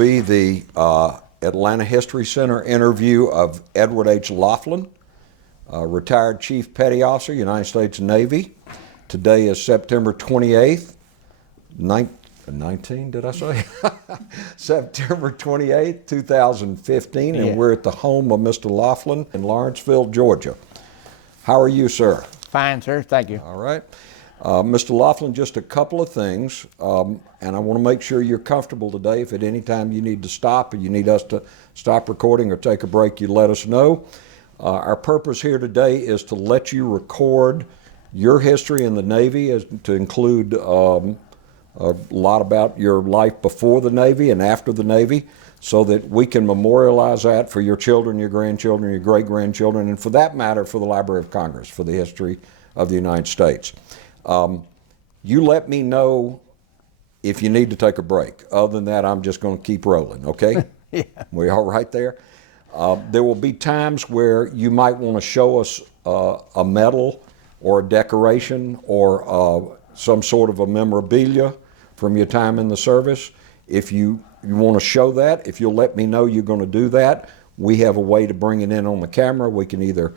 be the Atlanta History Center interview of Edward H. Laughlin, retired Chief Petty Officer, United States Navy. Today is September 28th, 19, did I say? September 28th, 2015, and we're at the home of Mr. Laughlin in Lawrenceville, Georgia. How are you, sir? Fine, sir. Thank you. All right. Mr. Laughlin, just a couple of things, and I want to make sure you're comfortable today. If at any time you need to stop or you need us to stop recording or take a break, you let us know. Our purpose here today is to let you record your history in the Navy, to include a lot about your life before the Navy and after the Navy, so that we can memorialize that for your children, your grandchildren, your great-grandchildren, and for that matter, for the Library of Congress, for the history of the United States. You let me know if you need to take a break. Other than that, I'm just going to keep rolling, okay? Yeah. We all right there? There will be times where you might want to show us a medal or a decoration or some sort of a memorabilia from your time in the service. If you want to show that, if you'll let me know you're going to do that, we have a way to bring it in on the camera. We can either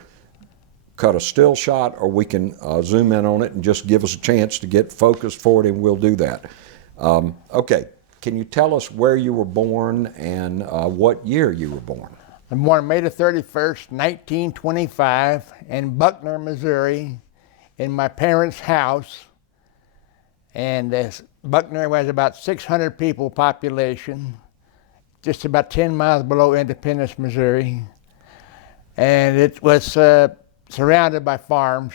cut a still shot or we can zoom in on it and just give us a chance to get focused for it, and we'll do that. Okay, can you tell us where you were born and what year you were born? I'm born May the 31st, 1925 in Buckner, Missouri, in my parents' house. And Buckner was about 600 people population, just about 10 miles below Independence, Missouri. And it was surrounded by farms.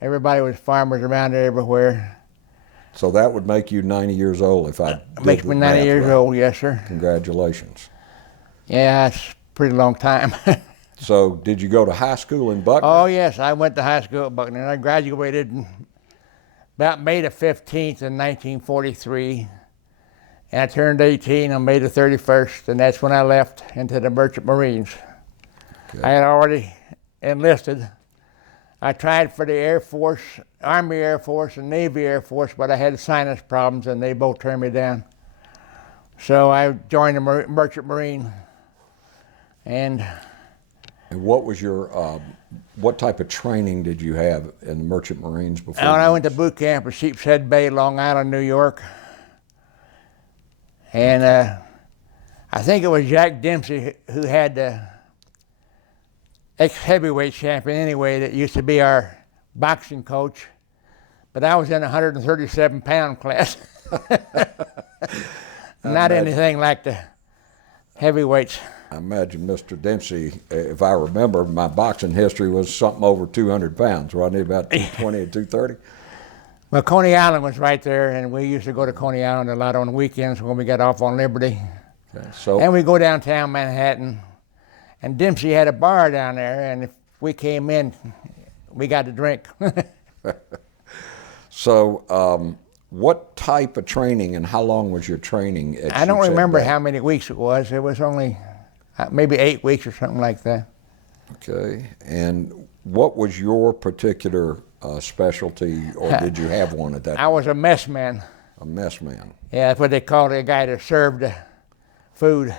Everybody was farmers around there everywhere. So that would make you 90 years old if I did Makes me 90 years old, yes, sir. Congratulations. Yeah, it's a pretty long time. So did you go to high school in Buckner? Oh, yes, I went to high school at Buckner. I graduated about May the 15th in 1943. And I turned 18 on May the 31st, and that's when I left into the Merchant Marines. Okay. I had already enlisted. I tried for the Air Force, Army Air Force, and Navy Air Force, but I had sinus problems, and they both turned me down. So I joined the Merchant Marine. And what was your, what type of training did you have in the Merchant Marines before? I went to boot camp at Sheepshead Bay, Long Island, New York. And I think it was Jack Dempsey who had the ex-heavyweight champion anyway that used to be our boxing coach. But I was in the 137-pound class. Not anything like the heavyweights. I imagine Mr. Dempsey, if I remember, my boxing history was something over 200 pounds, wasn't it? About 220 or 230? Well, Coney Island was right there, and we used to go to Coney Island a lot on the weekends when we got off on Liberty. Okay, so, and we go downtown Manhattan, and Dempsey had a bar down there, and if we came in, we got to drink. So, what type of training and how long was your training at I don't remember Bay? how many weeks it was. It was only maybe 8 weeks or something like that. Okay, and what was your particular specialty, or did you have one at that time? I was a mess man. A mess man. Yeah, that's what they called a guy that served the food.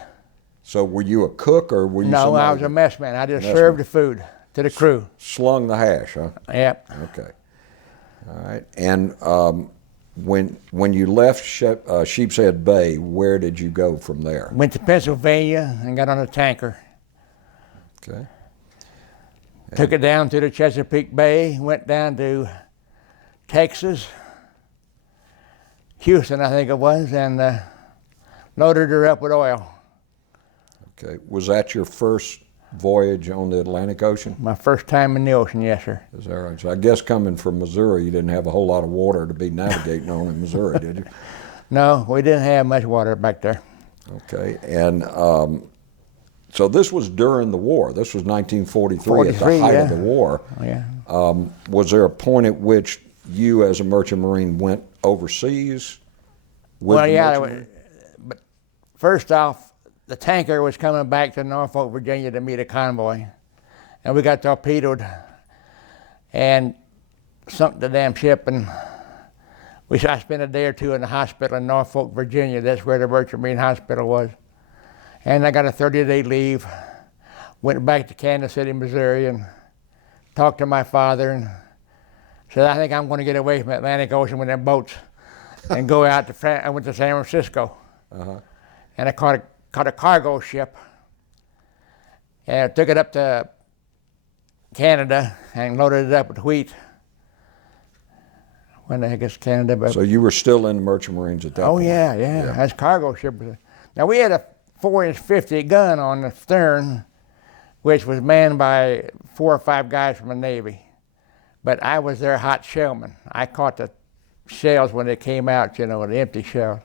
So were you a cook or were you No, I was a mess man. I just served the food to the crew. Slung the hash, huh? Yep. Okay. All right. And when you left Sheepshead Bay, where did you go from there? Went to Pennsylvania and got on a tanker. Okay. Took it down to the Chesapeake Bay, went down to Texas, Houston I think it was, and loaded her up with oil. Okay. Was that your first voyage on the Atlantic Ocean? My first time in the ocean, yes, sir. Is that right? So I guess coming from Missouri, you didn't have a whole lot of water to be navigating on in Missouri, did you? No, we didn't have much water back there. Okay. And so this was during the war. This was 1943 at the height of the war. Oh, yeah. Was there a point at which you, as a Merchant Marine, went overseas? Well, yeah. But first off, the tanker was coming back to Norfolk, Virginia to meet a convoy. And we got torpedoed and sunk the damn ship. And I spent a day or two in the hospital in Norfolk, Virginia. That's where the Merchant Marine Hospital was. And I got a 30-day leave. Went back to Kansas City, Missouri, and talked to my father and said, I think I'm going to get away from the Atlantic Ocean with them boats and go out to I went to San Francisco. And I caught a cargo ship. And I took it up to Canada and loaded it up with wheat. When I guess Canada. But So you were still in the Merchant Marines at that oh point? yeah. That's cargo ship. Now we had a 4-inch 50 gun on the stern, which was manned by 4 or 5 guys from the Navy. But I was their hot shellman. I caught the shells when they came out, you know, the empty shells.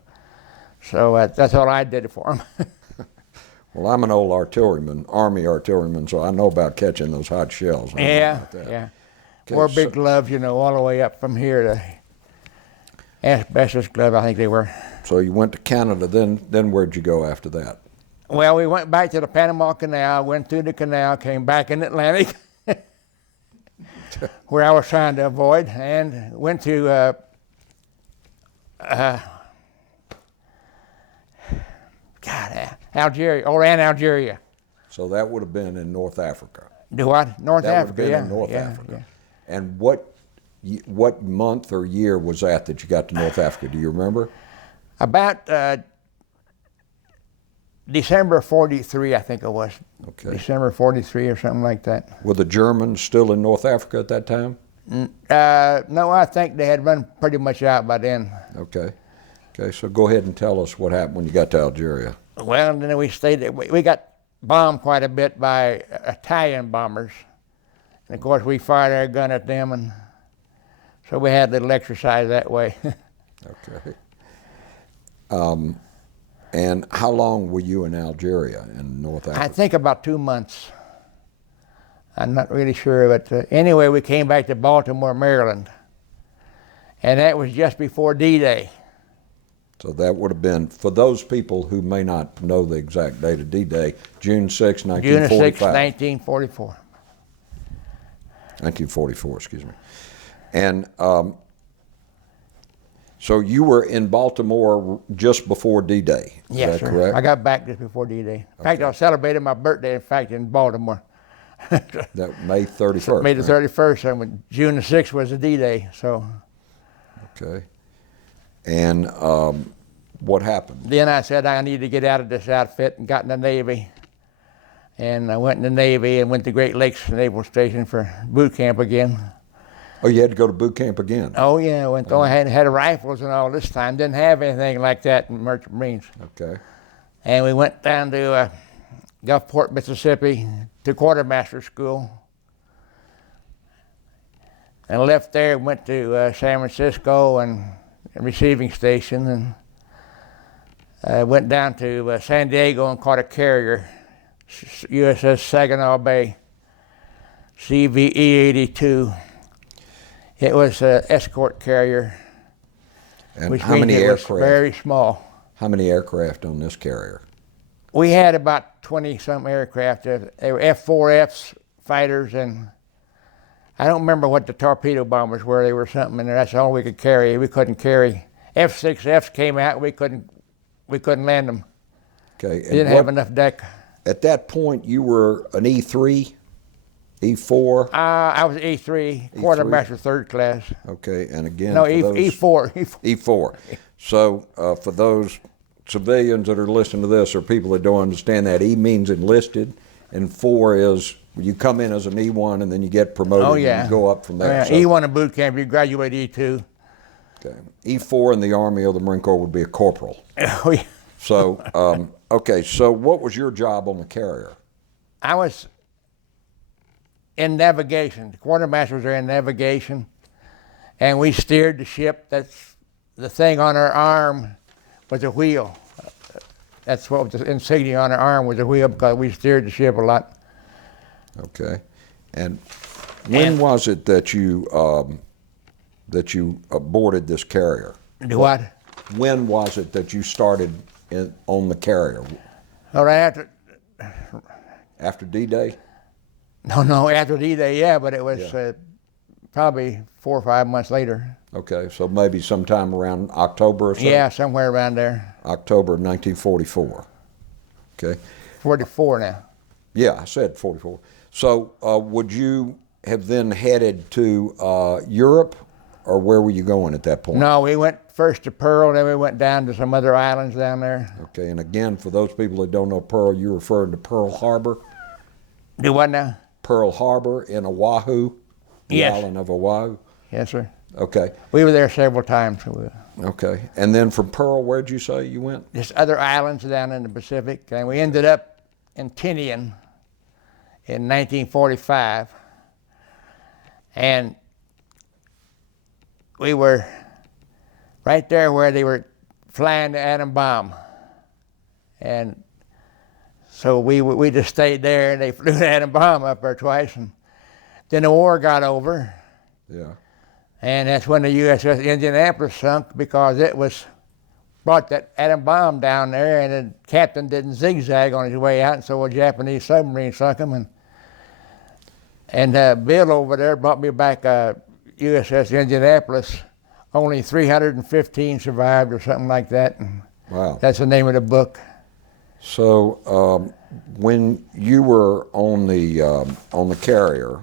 So that's all I did for them. Well, I'm an old artilleryman, Army artilleryman, so I know about catching those hot shells. Yeah. Okay, Wore big gloves, you know, all the way up from here to asbestos gloves, I think they were. So you went to Canada, then where'd you go after that? Well, we went back to the Panama Canal, went through the canal, came back in the Atlantic, where I was trying to avoid, and went to Algeria, Oran, Algeria. So that would have been in North Africa. Do what? North That Africa, would have been yeah. in North yeah, Africa. yeah. And what month or year was that you got to North Africa? Do you remember? About December 43, I think it was. Okay. December 43 or something like that. Were the Germans still in North Africa at that time? No, I think they had run pretty much out by then. Okay. Okay, so go ahead and tell us what happened when you got to Algeria. Well, then we stayed there. We got bombed quite a bit by Italian bombers. And of course, we fired our gun at them, and so we had a little exercise that way. Okay. And how long were you in Algeria, in North Africa? I think about 2 months. I'm not really sure, but anyway, we came back to Baltimore, Maryland. And that was just before D-Day. So that would have been, for those people who may not know the exact date of D-Day, June 6, 1945. June 6, 1944. 1944, excuse me. And so you were in Baltimore just before D-Day, is Yes, that sir. correct? I got back just before D-Day. In fact, I celebrated my birthday, in fact, in Baltimore. That May 31st. May the right? 31st, and when June the 6th was the D-Day, so. Okay. And what happened? Then I said I need to get out of this outfit and got in the Navy. And I went in the Navy and went to Great Lakes Naval Station for boot camp again. Oh, you had to go to boot camp again? Oh yeah, I had rifles and all this time. Didn't have anything like that in Merchant Marines. Okay. And we went down to Gulfport, Mississippi, to quartermaster school. And left there, went to San Francisco and receiving station, and went down to San Diego and caught a carrier, USS Saginaw Bay, CVE 82. It was an escort carrier, And which how means many it was aircraft? very small. How many aircraft on this carrier? We had about 20-some aircraft. They were F-4Fs, fighters, and I don't remember what the torpedo bombers were. They were something, and that's all we could carry. We couldn't carry. F-6Fs came out. We couldn't land them. Okay. Didn't have enough deck. At that point, you were an E3, E4. I was E3, quartermaster, third class. Okay, and again, No, for those, E4. E4. So for those civilians that are listening to this, or people that don't understand that, E means enlisted, and 4 is you come in as an E1 and then you get promoted. Oh yeah. And you go up from there. Yeah, So, E1 in boot camp. You graduate E2. okay. E4 in the Army or the Marine Corps would be a corporal. Oh yeah. So okay. So what was your job on the carrier? I was in navigation. The quartermasters are in navigation, and we steered the ship. That's the thing on our arm was a wheel. That's what was the insignia on our arm was a wheel, because we steered the ship a lot. Okay. And when was it that you boarded this carrier? Do what? When was it that you started on the carrier? All right, After D-Day? no, after D-Day, yeah, but it was probably 4 or 5 months later. Okay, so maybe sometime around October or so? Yeah, somewhere around there. October of 1944. Okay. 44 now. Yeah, I said 44. So would you have then headed to Europe, or where were you going at that point? No, we went first to Pearl, then we went down to some other islands down there. Okay, and again, for those people that don't know Pearl, you're referring to Pearl Harbor? Do what now? Pearl Harbor in Oahu, the Yes. island of Oahu? Yes, sir. Okay, We were there several times. okay. And then from Pearl, where'd you say you went? Just other islands down in the Pacific, and we ended up in Tinian in 1945. And we were right there where they were flying the atom bomb. And so we just stayed there, and they flew the atom bomb up there twice. And then the war got over, Yeah. and that's when the USS Indianapolis sunk, because it was brought that atom bomb down there, and the captain didn't zigzag on his way out, and so a Japanese submarine sunk him. And Bill over there brought me back USS Indianapolis. Only 315 survived, or something like that. And Wow. that's the name of the book. So when you were on the carrier,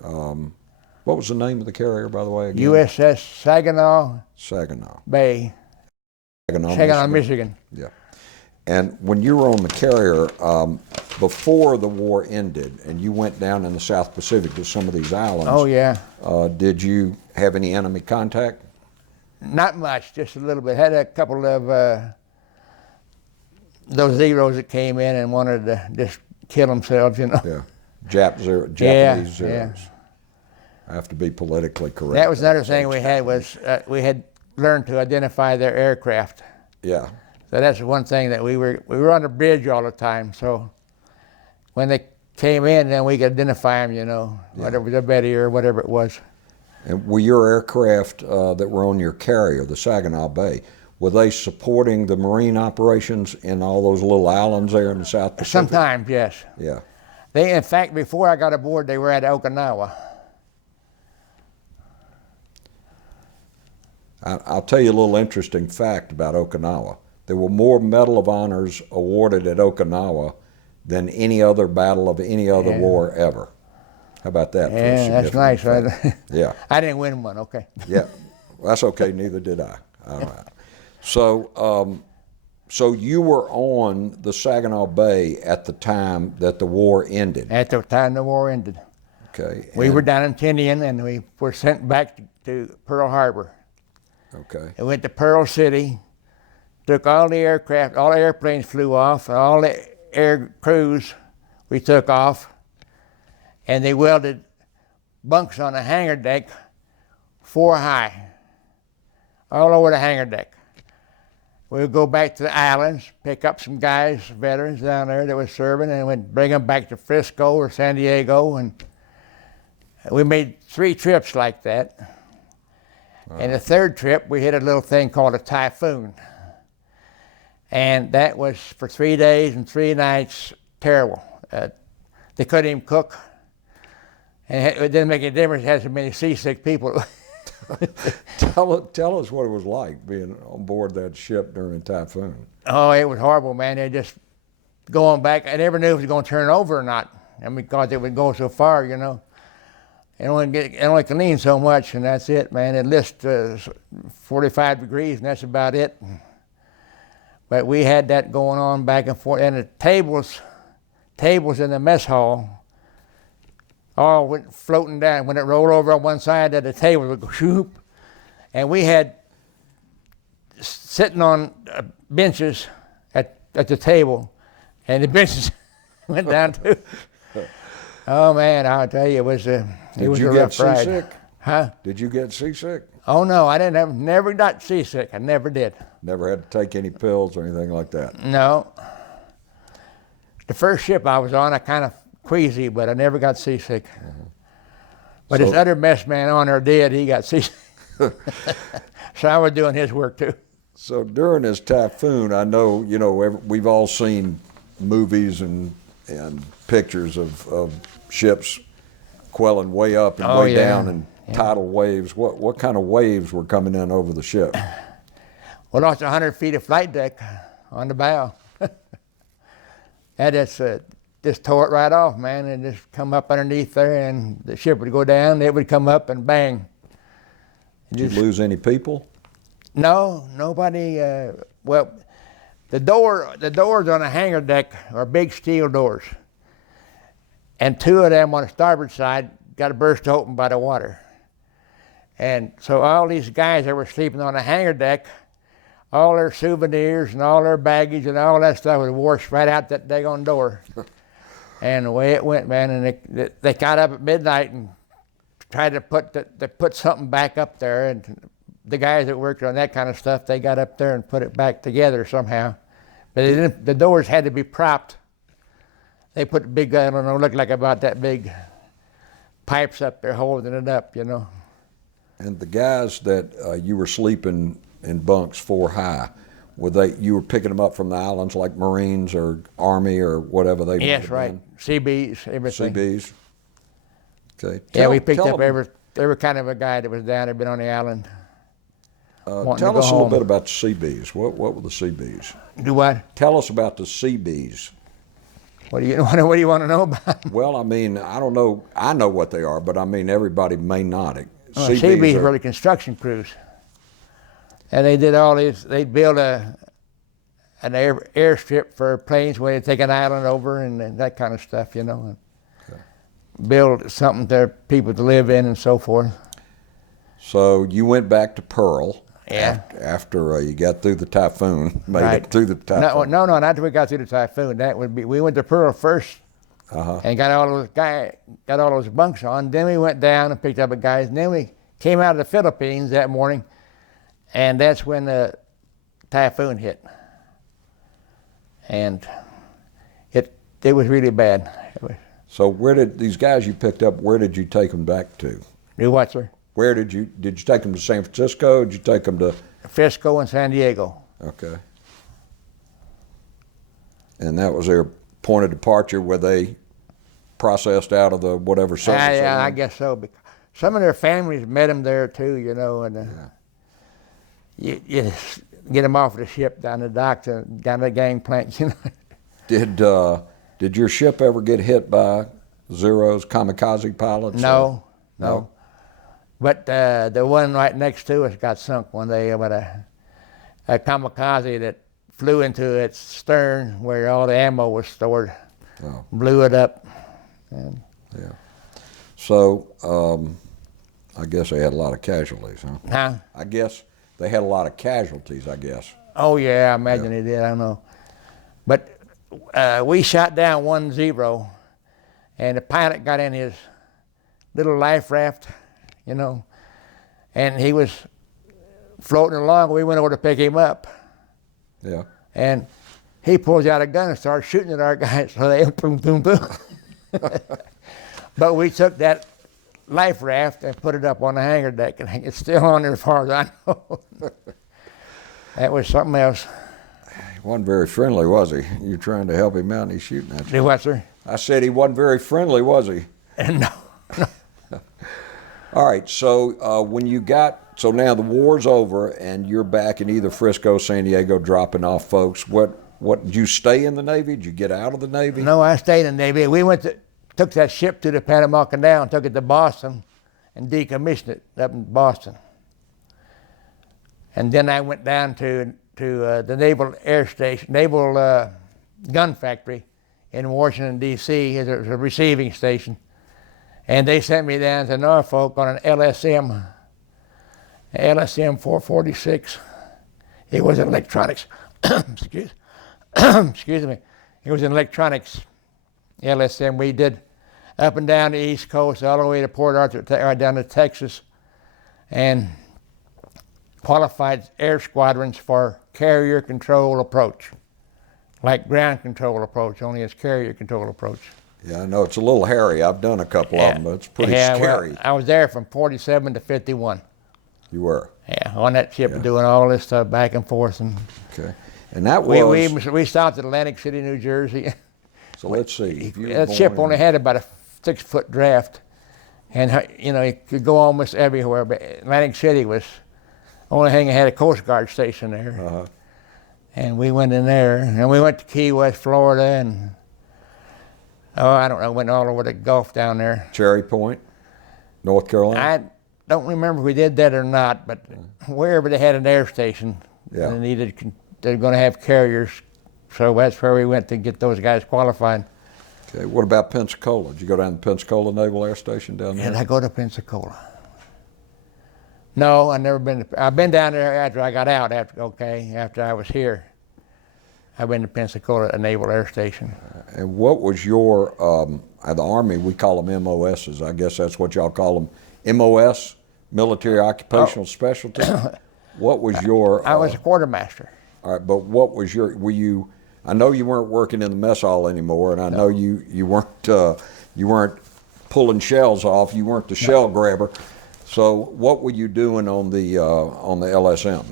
what was the name of the carrier, by the way? Again? USS Saginaw Saginaw. Bay, Saginaw, Michigan. Yeah. And when you were on the carrier, before the war ended, and you went down in the South Pacific to some of these islands. Oh yeah. Did you have any enemy contact? Not much, just a little bit. Had a couple of those Zeros that came in and wanted to just kill themselves, you know. Yeah. Japanese Zeros. I have to be politically correct. That was another thing we had, was we had learned to identify their aircraft. Yeah. So that's one thing that we were on the bridge all the time. So when they came in, then we could identify them, you know, whether it was a Betty or whatever it was. And were your aircraft that were on your carrier, the Saginaw Bay, were they supporting the marine operations in all those little islands there in the South Pacific? Sometimes, yes. Yeah. They, in fact, before I got aboard, they were at Okinawa. I'll tell you a little interesting fact about Okinawa. There were more Medal of Honors awarded at Okinawa than any other battle of any other war ever. How about that? for a Yeah, that's nice. significant fact? Yeah. I didn't win one, okay. Yeah, that's okay. Neither did I. All right. So, so you were on the Saginaw Bay at the time that the war ended. At the time the war ended. Okay. We were down in Tinian, and we were sent back to Pearl Harbor. Okay. We went to Pearl City, took all the aircraft, all the airplanes flew off, and all the air crews we took off, and they welded bunks on the hangar deck 4 high, all over the hangar deck. We would go back to the islands, pick up some guys, veterans down there that were serving, and we'd bring them back to Frisco or San Diego, and we made 3 trips like that. Wow. And the 3rd trip, we hit a little thing called a typhoon. And that was for 3 days and 3 nights, terrible. They couldn't even cook. And it didn't make any difference, it had so many seasick people. Tell us what it was like being on board that ship during a typhoon. Oh, it was horrible, man. They just going back. I never knew if it was going to turn over or not. I mean, because it would go so far, you know. It only can lean so much, and that's it, man. It lists 45 degrees, and that's about it. But we had that going on back and forth, and the tables in the mess hall all went floating down. When it rolled over on one side, the table would go shoop. And we had sitting on benches at the table, and the benches went down too. Oh man, I'll tell you, it was a rough ride. Did you get seasick? Huh? Did you get seasick? Oh no, I never got seasick. I never did. Never had to take any pills or anything like that? No. The first ship I was on, I kind of queasy, but I never got seasick. Mm-hmm. But this other mess man on there did. He got seasick. So I was doing his work too. So during this typhoon, I know, we've all seen movies and pictures of ships quelling way up and way down, and tidal waves? What kind of waves were coming in over the ship? We lost 100 feet of flight deck on the bow. And just tore it right off, man, and just come up underneath there, and the ship would go down, it would come up, and bang. Did you lose any people? No, nobody. Well, the doors on the hangar deck are big steel doors, and two of them on the starboard side got burst open by the water. And so all these guys that were sleeping on the hangar deck, all their souvenirs and all their baggage and all that stuff was washed right out that daggone door. And the way it went, man, and they got up at midnight and tried to put something back up there, and the guys that worked on that kind of stuff, they got up there and put it back together somehow. But they didn't, the doors had to be propped. They put big, I don't know, looked like about that big pipes up there holding it up, you know. And the guys that you were sleeping in bunks 4 high, you were picking them up from the islands like Marines or Army or whatever they were? Yes, right. Been? Seabees, everything. Seabees. Okay. Yeah, we picked up every kind of a guy that was down there, been on the island. Tell us a little bit about the Seabees. What were the Seabees? Do what? Tell us about the Seabees. What do you want to know about? Well, I mean, I don't know. I know what they are, but I mean, everybody may not. Seabees were the construction crews. And they did all this. They built an airstrip for planes where they take an island over and that kind of stuff, you know. Okay. Build something for people to live in and so forth. So you went back to Pearl. Yeah. After you got through the typhoon, right. It through the typhoon. No, not until we got through the typhoon. That would be. We went to Pearl first, and got all those bunks on. Then we went down and picked up a guys. And then we came out of the Philippines that morning, and that's when the typhoon hit. And it was really bad. So where did these guys you picked up? Where did you take them back to? Do what, sir? Where did you take them to San Francisco? Did you take them to Frisco and San Diego? Okay. And that was their point of departure where they processed out of the whatever service? Yeah, I guess so. Because some of their families met them there too, you know, and you get them off the ship down the dock down the gangplank, you know. Did your ship ever get hit by Zero's Kamikaze pilots? No. But the one right next to us got sunk one day with a Kamikaze that flew into its stern where all the ammo was stored. Oh. Blew it up. And yeah. So I guess they had a lot of casualties, huh? Huh? I guess they had a lot of casualties, I guess. Oh yeah, I imagine they did, I don't know. But we shot down 1-0, and the pilot got in his little life raft, you know, and he was floating along. We went over to pick him up. Yeah. And he pulls out a gun and starts shooting at our guys. So they boom, boom, boom. But we took that life raft and put it up on the hangar deck, and it's still on there as far as I know. That was something else. He wasn't very friendly, was he? You trying to help him out and he's shooting at you. Do what, sir? I said he wasn't very friendly, was he? No. All right, so so now the war's over and you're back in either Frisco, San Diego, dropping off folks. What did you stay in the Navy? Did you get out of the Navy? No, I stayed in the Navy. We took that ship to the Panama Canal, took it to Boston, and decommissioned it up in Boston. And then I went down to the Naval Air Station, Naval Gun Factory in Washington, D.C. It was a receiving station. And they sent me down to Norfolk on an LSM 446. It was in electronics. Excuse me. It was in electronics LSM. We did up and down the East Coast, all the way to Port Arthur, down to Texas, and qualified air squadrons for carrier control approach, like ground control approach, only it's carrier control approach. Yeah, I know it's a little hairy. I've done a couple of them, but it's pretty scary. Well, I was there from 47 to 51. You were? Yeah, on that ship doing all this stuff back and forth. And okay. And that was... We stopped at Atlantic City, New Jersey. So let's see. That ship only had about a 6-foot draft. And, you know, it could go almost everywhere, but Atlantic City was the only thing that had a Coast Guard station there. Uh-huh. And we went in there, and we went to Key West, Florida, and, oh, I don't know, went all over the Gulf down there. Cherry Point, North Carolina? I don't remember if we did that or not, but wherever they had an air station, Yeah. they're going to have carriers, so that's where we went to get those guys qualified. Okay, what about Pensacola? Did you go down to Pensacola Naval Air Station down there? Did I go to Pensacola? No, I've never been. I've been down there after I got out. After I was here, I've been to Pensacola, a Naval Air Station. And what was your, the Army, we call them MOSs, I guess that's what y'all call them, MOS, Military Occupational Specialty? What was your... I was a quartermaster. All right, but what was your, were you, I know you weren't working in the mess hall anymore, and I know you weren't pulling shells off, you weren't the shell grabber. So what were you doing on the LSM?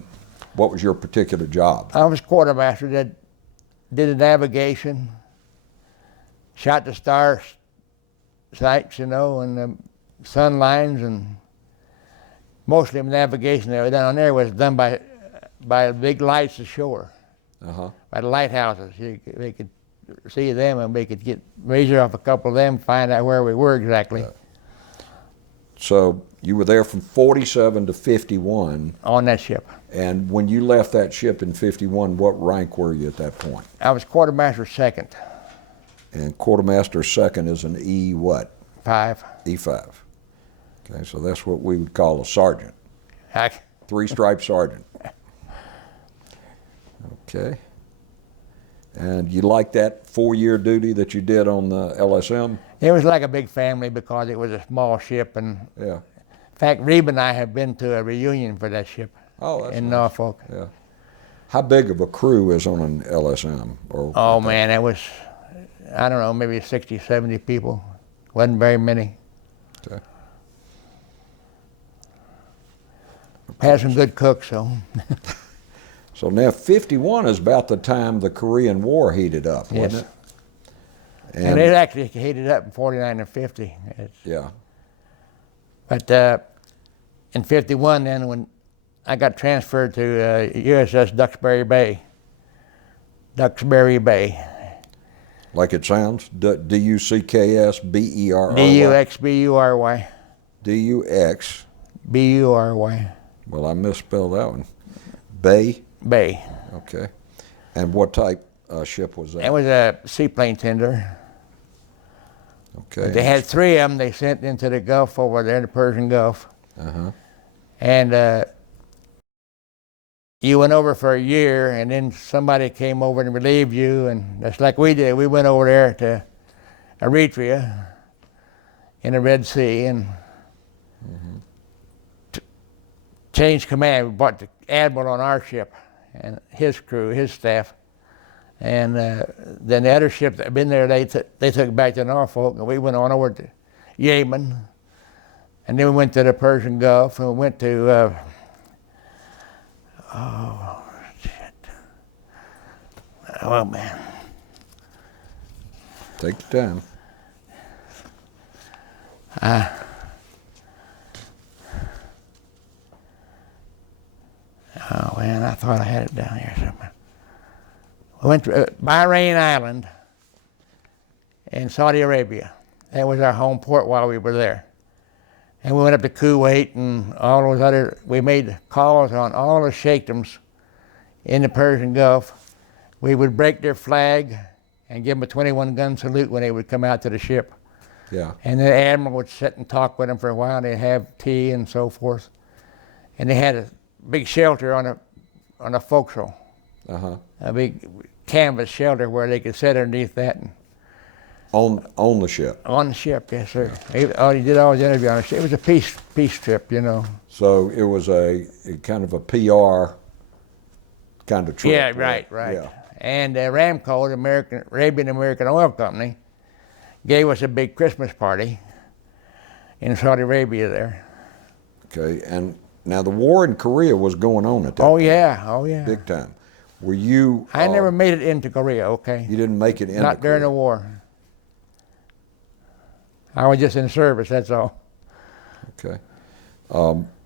What was your particular job? I was quartermaster, did the navigation, shot the star sights, you know, and the sun lines, and mostly the navigation that was down there was done by big lights ashore, by the lighthouses. They could see them, and we could measure off a couple of them, find out where we were exactly. So you were there from 47 to 51. On that ship. And when you left that ship in 51, what rank were you at that point? I was quartermaster second. And quartermaster second is an E what? 5. E5. Okay, so that's what we would call a sergeant. Three-stripe sergeant. Okay. And you like that 4-year duty that you did on the LSM? It was like a big family because it was a small ship, and Yeah. in fact, Reba and I have been to a reunion for that ship in nice. Norfolk. Yeah. How big of a crew is on an LSM? Oh man, it was, I don't know, maybe 60, 70 people. Wasn't very many. Okay. Had some good cooks, so. So now 51 is about the time the Korean War heated up, wasn't Yes. it? And it actually heated up in 49 and 50. Yeah. But in 51 then, when I got transferred to USS Duxbury Bay. Duxbury Bay. Like it sounds? D-U-C-K-S-B-E-R-R-Y? D-U-X-B-U-R-Y. D-U-X. B-U-R-Y. Well, I misspelled that one. Bay? Bay. Okay. And what type ship was that? It was a seaplane tender. Okay. They had 3 of them they sent into the Gulf over there, the Persian Gulf. Uh-huh. And you went over for a year, and then somebody came over and relieved you, and that's like we did. We went over there to Eritrea in the Red Sea and changed command. We brought the admiral on our ship and his crew, his staff. And then the other ship that had been there, they took back to Norfolk, and we went on over to Yemen. And then we went to the Persian Gulf, and we went to, oh, shit. Oh, man. Take your time. Oh, man, I thought I had it down here somewhere. We went to Bahrain Island in Saudi Arabia. That was our home port while we were there. And we went up to Kuwait and all those other, we made calls on all the sheikhdoms in the Persian Gulf. We would break their flag and give them a 21-gun salute when they would come out to the ship. Yeah. And the admiral would sit and talk with them for a while. They'd have tea and so forth. And they had a big shelter on a forecastle, a big canvas shelter where they could sit underneath that. And on the ship? On the ship, yes, sir. He did all his interview on the ship. It was a peace trip, you know. So it was a kind of a PR kind of trip. Yeah, right. Yeah. And Aramco, the Arabian American Oil Company, gave us a big Christmas party in Saudi Arabia there. Okay, and now the war in Korea was going on at that Oh point. yeah, oh yeah. Big time. Were you... I never made it into Korea, okay? You didn't make it into Not during Korea. the war. I was just in service, that's all. Okay.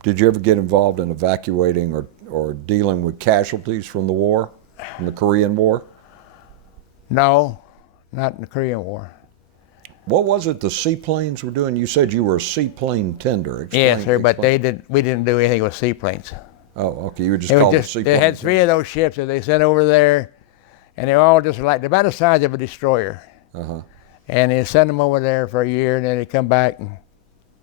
Did you ever get involved in evacuating or dealing with casualties from the war, from the Korean War? No, not in the Korean War. What was it the seaplanes were doing? You said you were a seaplane tender. Yes, sir, but we didn't do anything with seaplanes. Oh, okay. You were just called a seaplane. They had 3 of those ships that they sent over there, and they're all just like, they're about the size of a destroyer. Uh-huh. And they send them over there for a year, and then they come back, and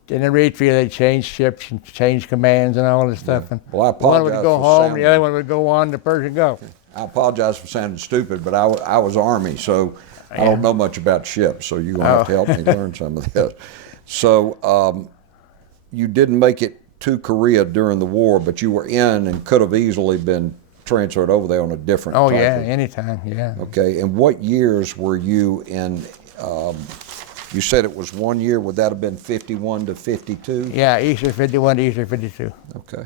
in the retreat they change ships and change commands and all this stuff. And well, I apologize. one would go home, the other one would go on to Persian Gulf. I apologize for sounding stupid, but I was Army, so I don't know much about ships, so you're going to have to help me learn some of this. So you didn't make it to Korea during the war, but you were in and could have easily been transferred over there on a different Oh, type yeah, of, anytime, yeah. Okay, and what years were you in? You said it was 1 year. Would that have been 51 to 52? Yeah, Easter 51 to Easter 52. Okay.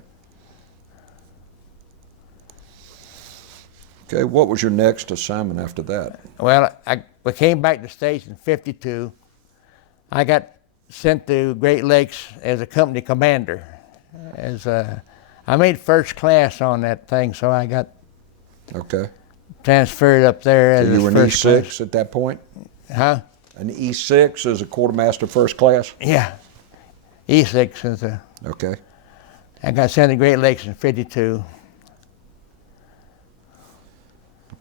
Okay, what was your next assignment after that? Well, we came back to the States in 52. I got sent to Great Lakes as a company commander. I made first class on that thing, so I got transferred up there as so you were an first E6 class. at that point? Huh? An E6 as a quartermaster first class? Yeah, E6 is a. Okay. I got sent to Great Lakes in 52.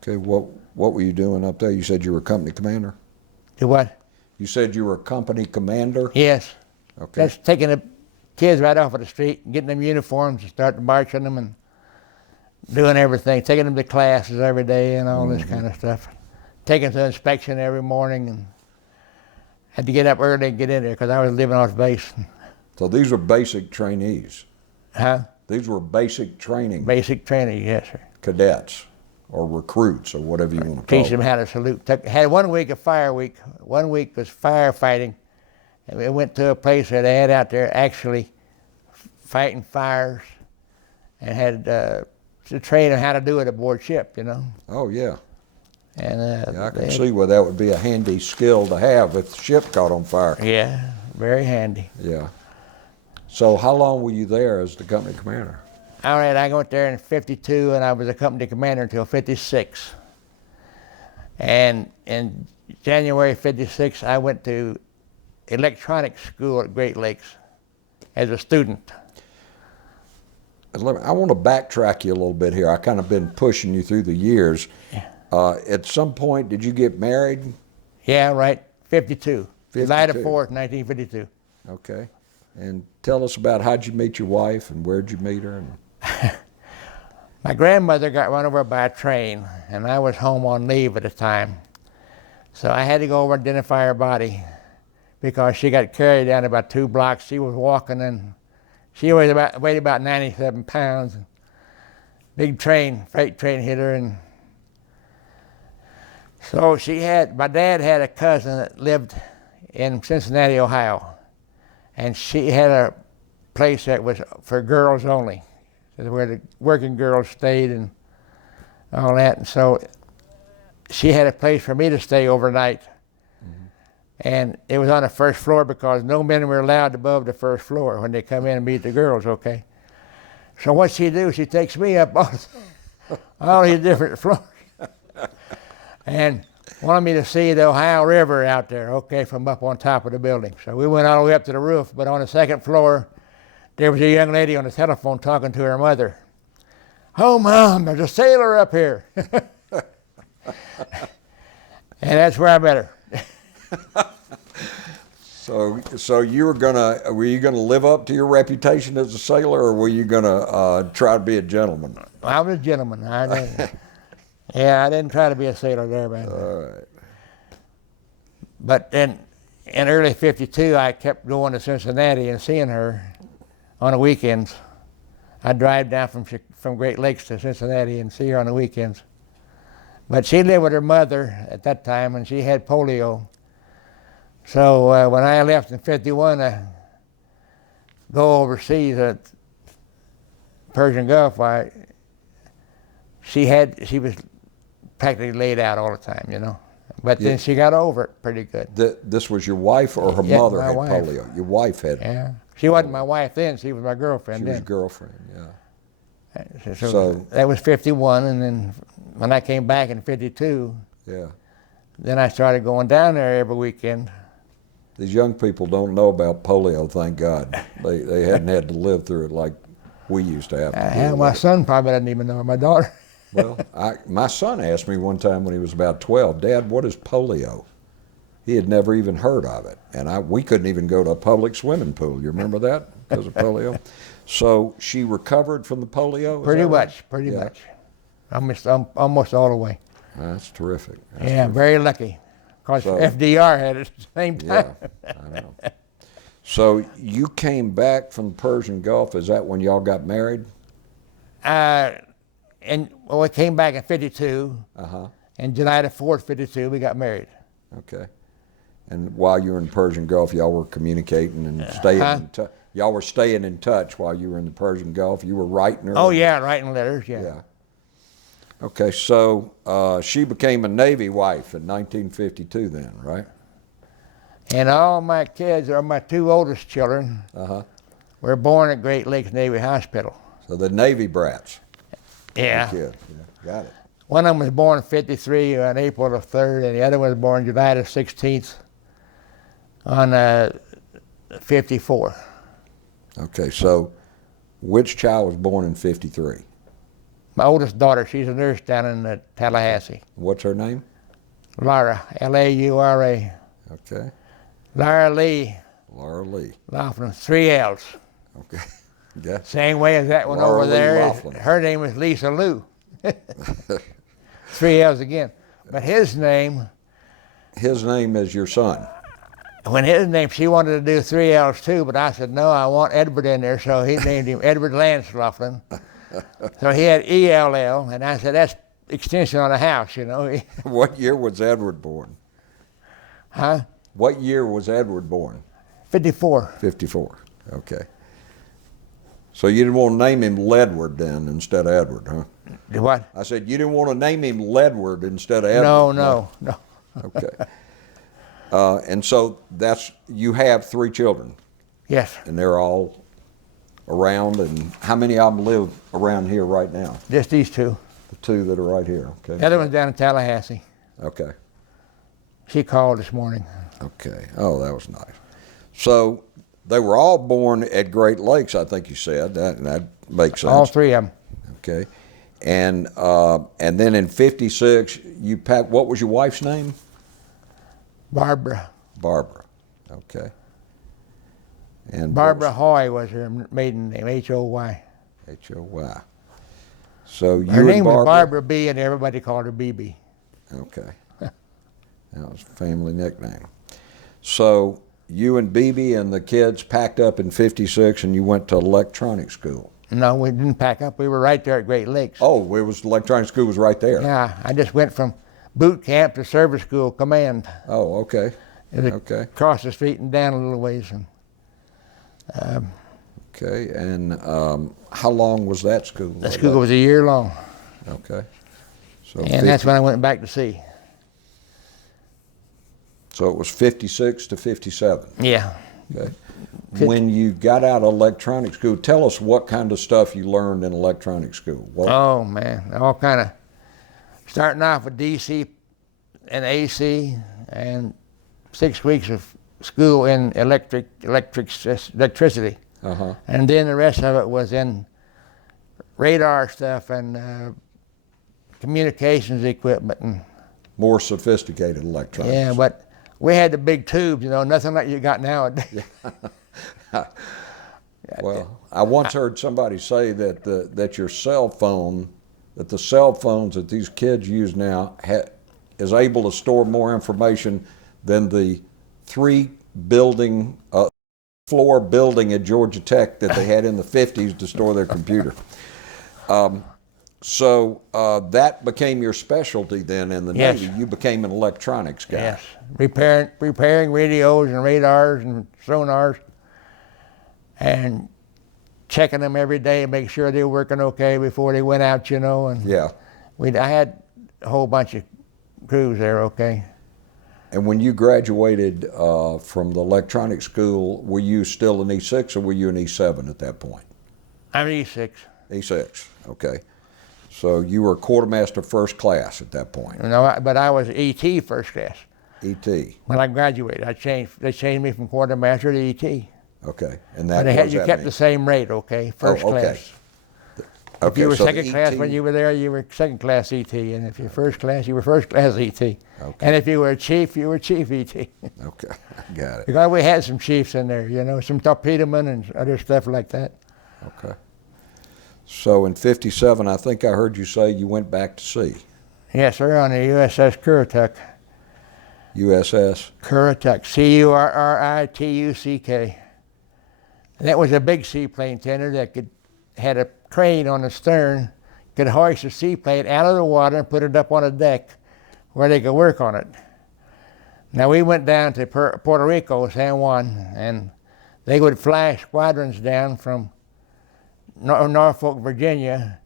Okay, what were you doing up there? You said you were a company commander? Do what? You said you were a company commander? Yes. Okay. That's taking the kids right off of the street and getting them uniforms and starting marching them and doing everything, taking them to classes every day and all this kind of stuff. Taking them to inspection every morning, and had to get up early and get in there because I was living off base. So these were basic trainees? Huh? These were basic training? Basic training, yes, sir. Cadets or recruits or whatever you want to call Teach them it. how to salute. Had 1 week of fire week. 1 week was firefighting. And we went to a place that they had out there actually fighting fires and had to train them how to do it aboard ship, you know. Oh, yeah. And Yeah, I can see where that would be a handy skill to have if the ship caught on fire. Yeah, very handy. Yeah. So how long were you there as the company commander? All right, I went there in 52 and I was a company commander until 56. And in January 56, I went to electronics school at Great Lakes as a student. I want to backtrack you a little bit here. I kind of been pushing you through the years. At some point, did you get married? Yeah, right, 52. July the 52. 4th, 1952. Okay. And tell us about how'd you meet your wife and where'd you meet her? My grandmother got run over by a train, and I was home on leave at the time. So I had to go over and identify her body because she got carried down about 2 blocks. She was walking, and she weighed about 97 pounds. Big train, freight train hit her, and so my dad had a cousin that lived in Cincinnati, Ohio, and she had a place that was for girls only, where the working girls stayed and all that. And so she had a place for me to stay overnight. And it was on the first floor because no men were allowed above the first floor when they come in and meet the girls, okay? So what she do, she takes me up all these different floors and wanted me to see the Ohio River out there, okay, from up on top of the building. So we went all the way up to the roof, but on the second floor, there was a young lady on the telephone talking to her mother. "Oh, Mom, there's a sailor up here." And that's where I met her. So you were you gonna live up to your reputation as a sailor, or were you gonna try to be a gentleman? I was a gentleman. I didn't try to be a sailor there, man. All right. But then in early 52, I kept going to Cincinnati and seeing her on the weekends. I'd drive down from Great Lakes to Cincinnati and see her on the weekends. But she lived with her mother at that time, and she had polio. So when I left in 51 to go overseas at Persian Gulf, she was practically laid out all the time, you know. But then she got over it pretty good. This was your wife or her Yeah, mother my had wife. polio? Your wife had. Yeah. She wasn't my wife then. She was my girlfriend She then. was girlfriend, yeah. So that was 51, and then when I came back in 52, Yeah. then I started going down there every weekend. These young people don't know about polio, thank God. They hadn't had to live through it like we used to have to deal My with it. son probably doesn't even know. My daughter. Well, my son asked me one time when he was about 12, Dad, what is polio? He had never even heard of it. And we couldn't even go to a public swimming pool. You remember that because of polio? So she recovered from the polio? Pretty much. Almost all the way. That's terrific. Yeah, very lucky. Because So- FDR had it at the same time. Yeah, I know. So you came back from the Persian Gulf. Is that when y'all got married? We came back in 52. Uh-huh. And July the 4th, 52, we got married. Okay. And while you were in the Persian Gulf, y'all were communicating and staying in touch. Y'all were staying in touch while you were in the Persian Gulf. You were writing her. Oh, yeah, writing letters, yeah. Yeah. Okay, so she became a Navy wife in 1952 then, right? And all my kids, or my two oldest children, were born at Great Lakes Navy Hospital. So the Navy brats. Yeah. Kids. Yeah, got it. One of them was born in 53 on April the 3rd, and the other one was born July the 16th on 54. Okay, so which child was born in 53? My oldest daughter, she's a nurse down in Tallahassee. What's her name? Laura, L-A-U-R-A. Okay. Laura Lee. Laura Lee. Laughlin, 3 L's. Okay. Yeah. Same way as that one Laura over Lee there. Laughlin. Her name was Lisa Lou. 3 L's again. But his name, His name is your son. when his name, she wanted to do 3 L's too, but I said, no, I want Edward in there, so he named him Edward Lance Laughlin. So he had E-L-L, and I said, that's extension on a house, you know. What year was Edward born? Huh? What year was Edward born? 54. 54. Okay. So you didn't want to name him Ledward then instead of Edward, huh? What? I said you didn't want to name him Ledward instead of Edward. No. Okay. And so you have 3 children, Yes, and they're all around. And how many of them live around here right now? just these two. The 2 that are right here. Okay. The other one's down in Tallahassee. Okay. She called this morning. Okay. Oh, that was nice. So they were all born at Great Lakes, I think you said. That makes sense. All 3 of them. Okay. And then in 56, you packed, what was your wife's name? Barbara. Barbara. Okay. And Barbara Hoy was her maiden name, H-O-Y. H-O-Y. So you Her and name Barbara? was Barbara B, and everybody called her BB. Okay. That was a family nickname. So you and BB and the kids packed up in 56 and you went to electronic school. No, we didn't pack up. We were right there at Great Lakes. Oh, electronic school was right there. Yeah, I just went from boot camp to service school command. Oh, okay. It was Okay. across the street and down a little ways. And, Okay. And how long was that school? the school was a year long, Okay. So and that's when I went back to sea. So it was 56 to 57. Yeah. Okay. When you got out of electronic school, tell us what kind of stuff you learned in electronic school. Oh man, all kind of starting off with DC and AC, and 6 weeks of school in electricity, and then the rest of it was in radar stuff and communications equipment and More sophisticated electronics. yeah, but we had the big tubes, you know, nothing like you got nowadays. Well, I once heard somebody say that that your cell phone, that the cell phones that these kids use now is able to store more information than the 3-floor building at Georgia Tech that they had in the 50s to store their computer. So that became your specialty then in the Yes. Navy. You became an electronics guy. Yes, repairing radios and radars and sonars, and checking them every day and make sure they were working okay before they went out, you know. And Yeah. I had a whole bunch of crews there, okay. And when you graduated from the electronic school, were you still an E6 or were you an E7 at that point? I'm E6. E6, okay. So you were quartermaster first class at that point. No, but I was ET first class. ET, When I graduated, they changed me from quartermaster to ET. okay. And that But you that kept mean? the same rate, okay? First okay. class. Okay, If you were so the second class when ET you were there, you were second class ET. And if you're first class, you were first class ET. Okay. And if you were a chief, you were chief ET. Okay, got it. Because we had some chiefs in there, you know, some torpedo men and other stuff like that. Okay. So in 57, I think I heard you say you went back to sea. Yes, sir, on the USS Currituck. USS? Currituck, Currituck. And that was a big seaplane tender that had a crane on the stern, could hoist a seaplane out of the water and put it up on a deck where they could work on it. Now we went down to Puerto Rico, San Juan, and they would fly squadrons down from Norfolk, Virginia,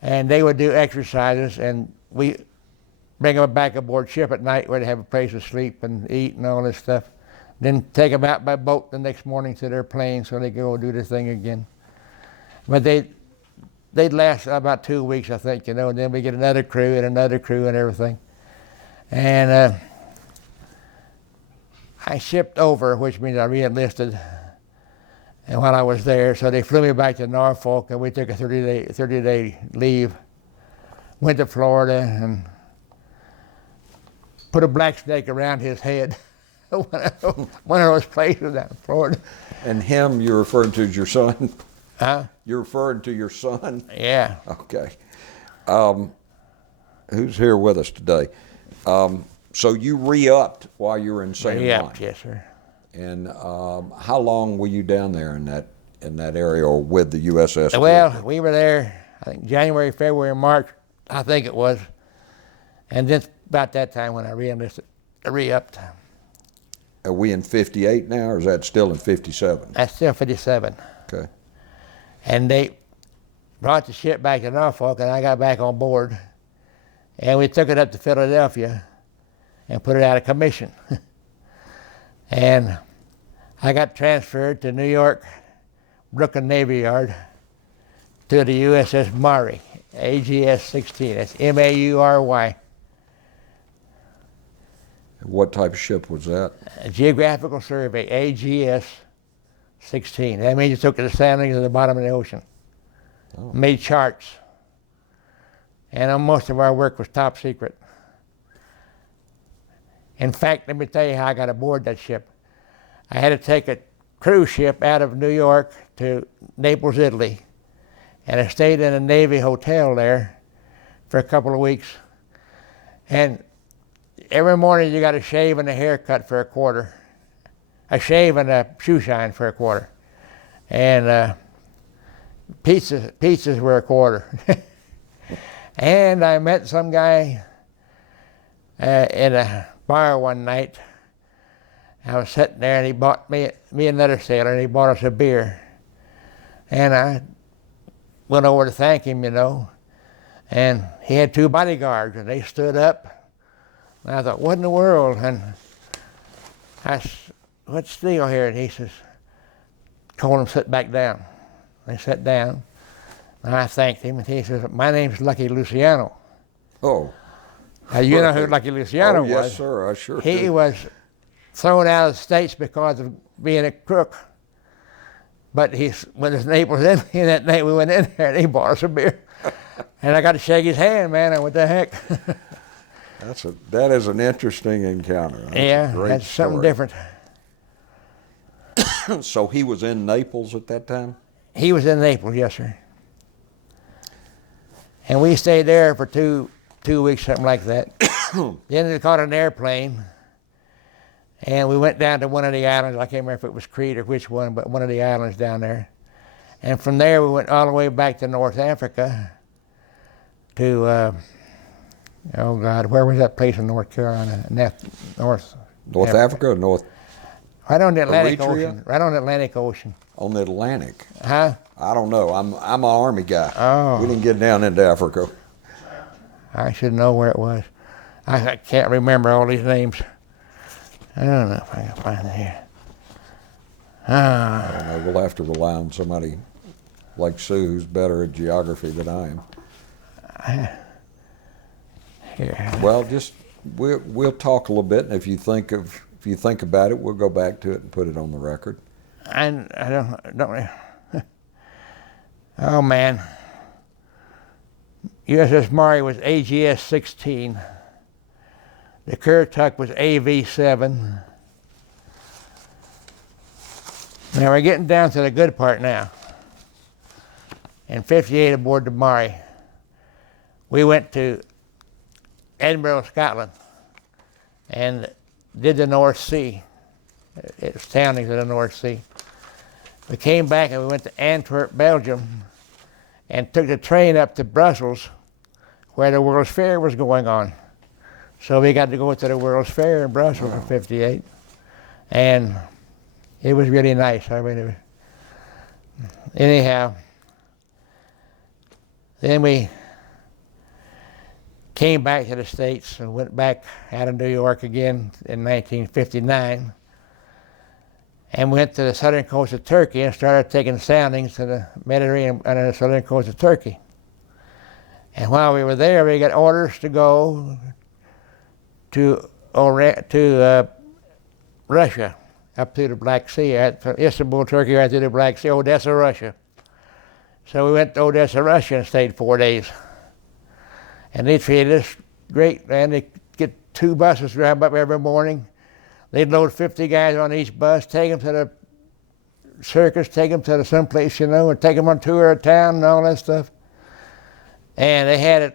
and they would do exercises, and we bring them back aboard ship at night where they have a place to sleep and eat and all this stuff. Then take them out by boat the next morning to their plane so they could go do their thing again. But they'd last about 2 weeks, I think, you know, and then we get another crew and everything. And I shipped over, which means I re-enlisted, and while I was there, so they flew me back to Norfolk, and we took a 30-day leave, went to Florida, and put a black snake around his head. One of those places down in Florida. And him you're referring to as your son? Huh? You're referring to your son? Yeah. Okay. Who's here with us today? So you re-upped while you were in San Juan? Re-upped, yes, sir. And how long were you down there in that area, or with the USS? Well, we were there, I think January, February, March, I think it was. And then about that time when I re-enlisted, re-upped. Are we in 58 now, or is that still in 57? That's still 57. Okay. And they brought the ship back to Norfolk, and I got back on board. And we took it up to Philadelphia and put it out of commission. And I got transferred to New York, Brooklyn Navy Yard, to the USS Maury, AGS-16. That's M-A-U-R-Y. What type of ship was that? A geographical survey, AGS-16. That means you took the soundings of the bottom of the ocean. Oh. Made charts. And most of our work was top secret. In fact, let me tell you how I got aboard that ship. I had to take a cruise ship out of New York to Naples, Italy. And I stayed in a Navy hotel there for a couple of weeks. And every morning you got a shave and a haircut for a quarter. A shave and a shoe shine for a quarter. And pizzas were a quarter. And I met some guy in a bar one night. I was sitting there, and he bought me another sailor, and he bought us a beer. And I went over to thank him, you know. And he had two bodyguards, and they stood up. And I thought, what in the world? And I said, what's the deal here? And he says, told him to sit back down. They sat down. And I thanked him, and he says, my name's Lucky Luciano. Oh. Now, you know who Lucky Luciano was. Yes, sir, I sure He do. was thrown out of the States because of being a crook. But when his neighbor was in that night, we went in there, and he bought us a beer. And I got to shake his hand, man, and what the heck. That is an interesting encounter. That's yeah, a great that's something story. different. So he was in Naples at that time? He was in Naples, yes, sir. And we stayed there for two weeks, something like that. Then they caught an airplane, and we went down to one of the islands. I can't remember if it was Crete or which one, but one of the islands down there. And from there, we went all the way back to North Africa to, oh God, where was that place in North Carolina? North Africa or North? Right on the Atlantic Eritrea? Ocean. Right on the Atlantic Ocean. On the Atlantic? Huh? I don't know. I'm an Army guy. Oh. We didn't get down into Africa. I should know where it was. I can't remember all these names. I don't know if I can find it here. I don't know. We'll have to rely on somebody like Sue, who's better at geography than I am. Here. Well, just we'll talk a little bit, and if you think about it, we'll go back to it and put it on the record. I don't. Oh man. USS Maury was AGS 16. The Currituck was AV 7. Now we're getting down to the good part now. In 58 aboard the Maury, we went to Edinburgh, Scotland, and did the North Sea. Soundings of the North Sea. We came back and we went to Antwerp, Belgium, and took the train up to Brussels, where the World's Fair was going on. So we got to go to the World's Fair in Brussels in 58, and it was really nice. I mean, anyhow, then we came back to the States and went back out of New York again in 1959, and went to the southern coast of Turkey and started taking soundings to the Mediterranean and the southern coast of Turkey. And while we were there, we got orders to go to Russia, up through the Black Sea, from Istanbul, Turkey, right through the Black Sea, Odessa, Russia. So we went to Odessa, Russia, and stayed 4 days. And they treated us great, man. They get 2 buses drive up every morning. They'd load 50 guys on each bus, take them to the circus, take them to someplace, you know, and take them on tour of town and all that stuff. And they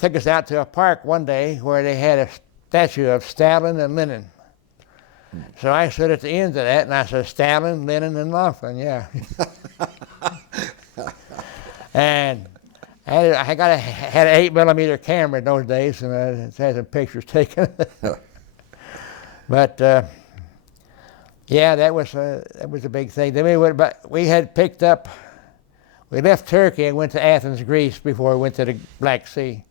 took us out to a park one day where they had a statue of Stalin and Lenin. So I stood at the end of that and I said, Stalin, Lenin, and Laughlin, yeah. And I had an 8mm camera in those days, and I had some pictures taken. But yeah, that was a big thing. Then we left Turkey and went to Athens, Greece before we went to the Black Sea,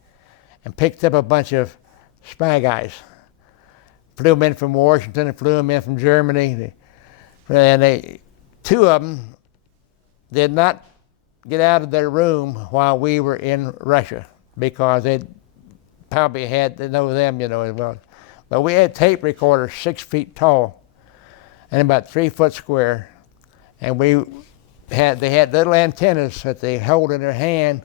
and picked up a bunch of spy guys. Flew them in from Washington and flew them in from Germany. And 2 of them did not get out of their room while we were in Russia, because they probably had to know them, you know, as well. But we had tape recorders 6 feet tall and about 3 foot square, and they had little antennas that they hold in their hand,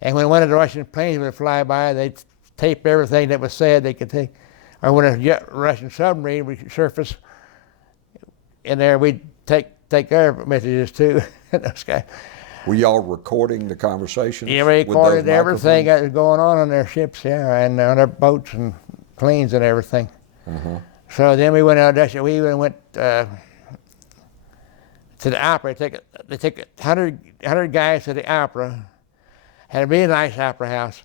and when one of the Russian planes would fly by, they'd tape everything that was said they could take. Or when a Russian submarine would surface in there, we'd take their messages too. Those guys. Were y'all recording the conversations? Yeah, we recorded everything that was going on their ships, yeah, and on their boats and planes and everything. Uh-huh. So then we went out there. We even went to the opera. They took 100 guys to the opera. Had a really nice opera house,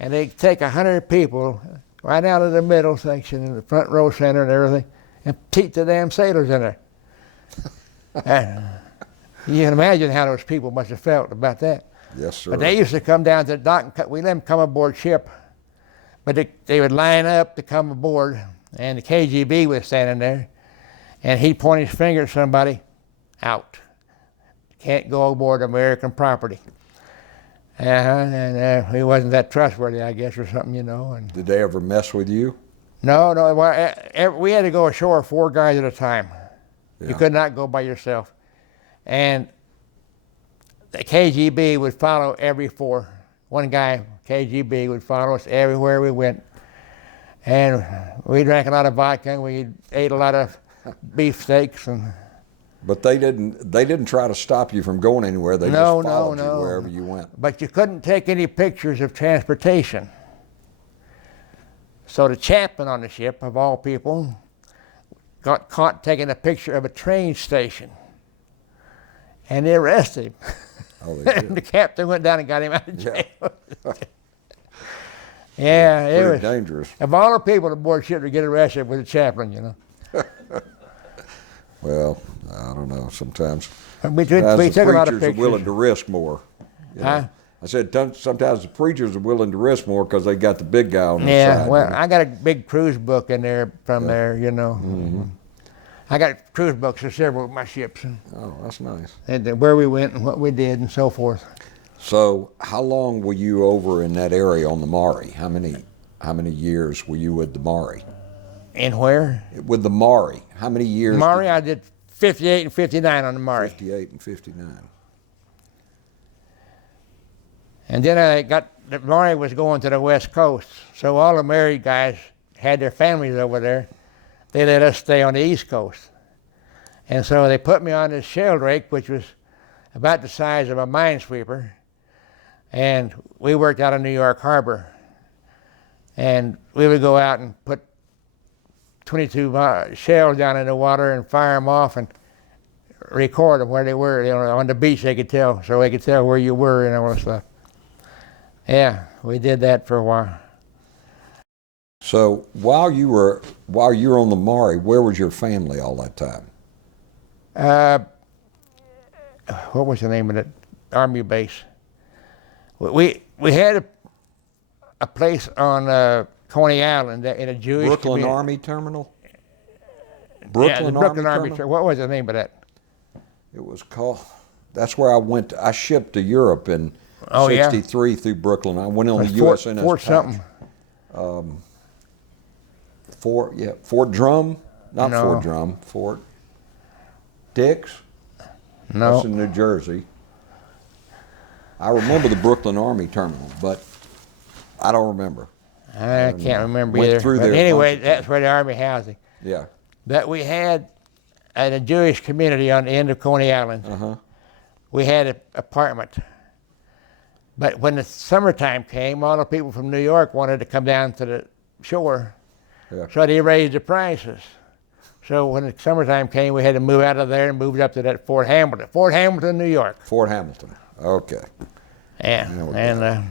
and they take 100 people right out of the middle section in the front row center and everything, and teach the damn sailors in there. And you can imagine how those people must have felt about that. Yes, sir. But they used to come down to the dock and we let them come aboard ship, but they would line up to come aboard, and the KGB was standing there, and he'd point his finger at somebody, out. Can't go aboard American property. And he wasn't that trustworthy, I guess, or something, you know. And did they ever mess with you? No. We had to go ashore 4 guys at a time. Yeah. You could not go by yourself. And the KGB would follow every 4. One guy, KGB, would follow us everywhere we went. And we drank a lot of vodka, and we ate a lot of beefsteaks. But they didn't try to stop you from going anywhere. They just followed you wherever you went. But you couldn't take any pictures of transportation. So the chaplain on the ship, of all people, got caught taking a picture of a train station. And they arrested him. Oh, they did. And the captain went down and got him out of jail. Yeah, Yeah, it was dangerous. Of all the people aboard ship to get arrested with a chaplain, you know. Well, I don't know. Sometimes We took a lot of preachers are pictures. willing to risk more. You know? Huh? I said sometimes the preachers are willing to risk more because they got the big guy on the Yeah, side. well, I got a big cruise book in there from there, you know. I got cruise books of several of my ships. Oh, that's nice. And where we went and what we did and so forth. So, how long were you over in that area on the Maury? How many years were you with the Maury? And where? With the Maury, how many years? Maury, I did 58 and 59 on the Maury. 58 and 59. And then the Maury was going to the West Coast, so all the married guys had their families over there. They let us stay on the East Coast. And so they put me on this sheldrake, which was about the size of a minesweeper. And we worked out of New York Harbor. And we would go out and put 22 shells down in the water and fire them off and record them where they were. You know, on the beach they could tell, so they could tell where you were and all that stuff. Yeah, we did that for a while. So while you were on the Maury, where was your family all that time? What was the name of it? Army base. We had a place on Coney Island in a Jewish Brooklyn community. Army Terminal? Yeah, the Brooklyn Army Terminal? What was the name of that? It was called, that's where I went, I shipped to Europe in Oh, yeah? 63 through Brooklyn. I went on the Fort, USNS Fort Patch. something. Fort Drum? Not No. Fort Drum, Fort Dix? No. That's in New Jersey. I remember the Brooklyn Army Terminal, but I don't remember. I can't remember Went either. through But there a anyway, bunch of that's where the Army housing. Yeah. But we had at a Jewish community on the end of Coney Island. Uh-huh. We had an apartment. But when the summertime came, all the people from New York wanted to come down to the shore. Yeah. So they raised the prices. So when the summertime came, we had to move out of there and moved up to that Fort Hamilton, New York. Fort Hamilton. Okay. Yeah, There we and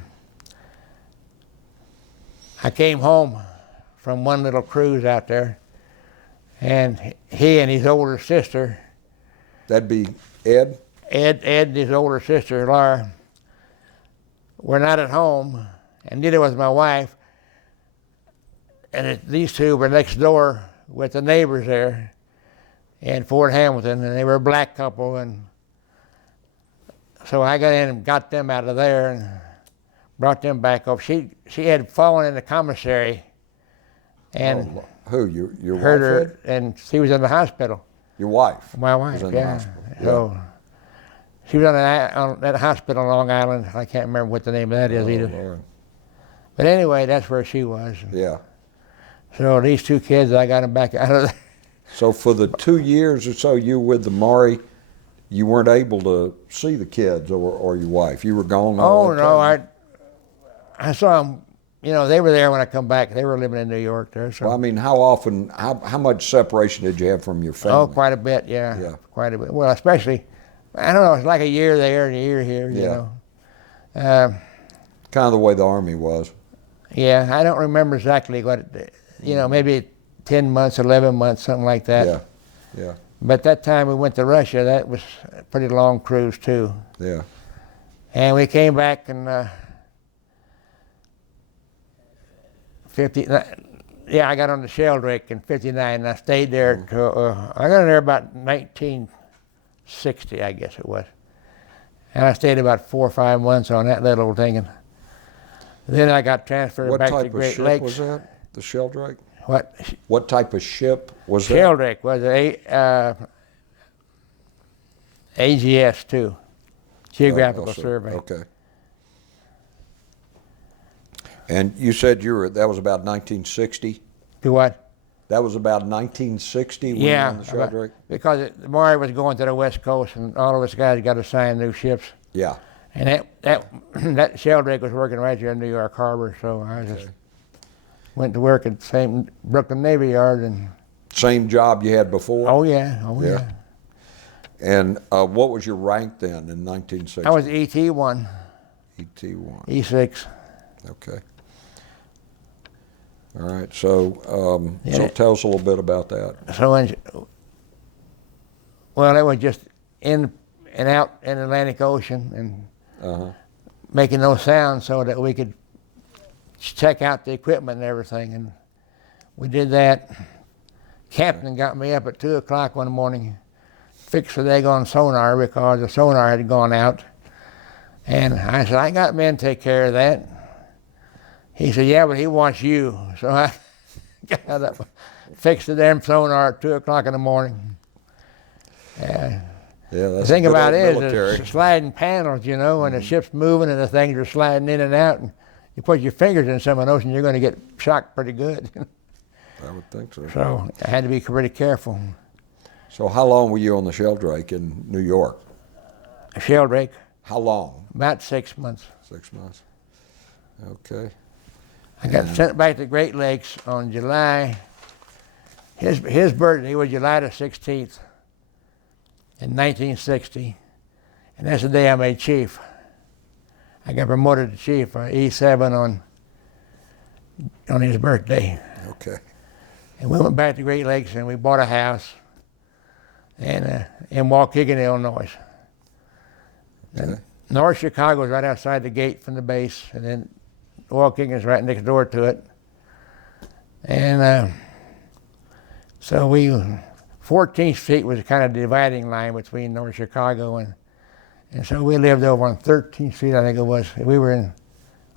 I came home from one little cruise out there, and he and his older sister, That'd be Ed? Ed and his older sister, Laura, were not at home, and neither was my wife. And these two were next door with the neighbors there in Fort Hamilton, and they were a black couple. And so I got in and got them out of there and brought them back up. She had fallen in the commissary, and Who? Your hurt wife? her, Ed? and she was in the hospital. Your wife? My wife, was in the yeah. hospital. Yeah. So she was on that hospital on Long Island. I can't remember what the name of that is either. Lord. But anyway, that's where she was. Yeah. So these two kids, I got them back out of there. So for the 2 years or so you were with the Maury, you weren't able to see the kids or your wife. You were gone all Oh that no, time? I saw them. You know, they were there when I come back. They were living in New York there. So. Well, I mean, how often, how much separation did you have from your family? Oh, quite a bit, yeah. Yeah. Quite a bit. Well, especially, I don't know, it's like a year there and a year here, you Yeah. know. Kind of the way the Army was. Yeah, I don't remember exactly what, you know, maybe 10 months, 11 months, something like that. Yeah, yeah, But that time we went to Russia, that was a pretty long cruise too. yeah. And we came back in 59, I got on the Sheldrake in 59 and I stayed there till, I got in there about 1960, I guess it was. And I stayed about 4 or 5 months on that little old thing. And then I got transferred What back to type of Great ship Lakes. was that? The Sheldrake? What? What type of ship was that? Sheldrake was AGS too, Geographical Oh, Survey. Okay. And you said that was about 1960? To what? That was about 1960 when you were Yeah, on the Sheldrake? because the Maury was going to the West Coast, and all of us guys got assigned new ships. Yeah. And that Sheldrake was working right here in New York Harbor, so I just went to work at the same Brooklyn Navy Yard, and Same job you had before? oh yeah. And what was your rank then in 1960? I was ET1, ET1. E6. Okay. All right. So, so tell us a little bit about that. So, well, it was just in and out in the Atlantic Ocean, and making no sound so that we could check out the equipment and everything. And we did that. Captain got me up at 2 o'clock one morning, fixed the daggone sonar because the sonar had gone out. And I said, I got men to take care of that. He said, yeah, but he wants you. So I got up, fixed the damn sonar at 2 o'clock in the morning. Yeah, The that's thing good about old it is military. it's sliding panels, you know, and the ship's moving and the things are sliding in and out. And you put your fingers in some of those and you're going to get shocked pretty good. I would think so. So I had to be pretty careful. So how long were you on the Sheldrake in New York? A Sheldrake, How long? about 6 months. 6 months. Okay. I got sent back to Great Lakes on July. His birthday was July the 16th in 1960, and that's the day I made chief. I got promoted to chief E7 on his birthday. Okay. And we went back to Great Lakes and we bought a house and in Waukegan, Illinois. And North Chicago is right outside the gate from the base, and then Waukegan is right next door to it. And so 14th Street was kind of the dividing line between North Chicago and so we lived over on 13th Street, I think it was. We were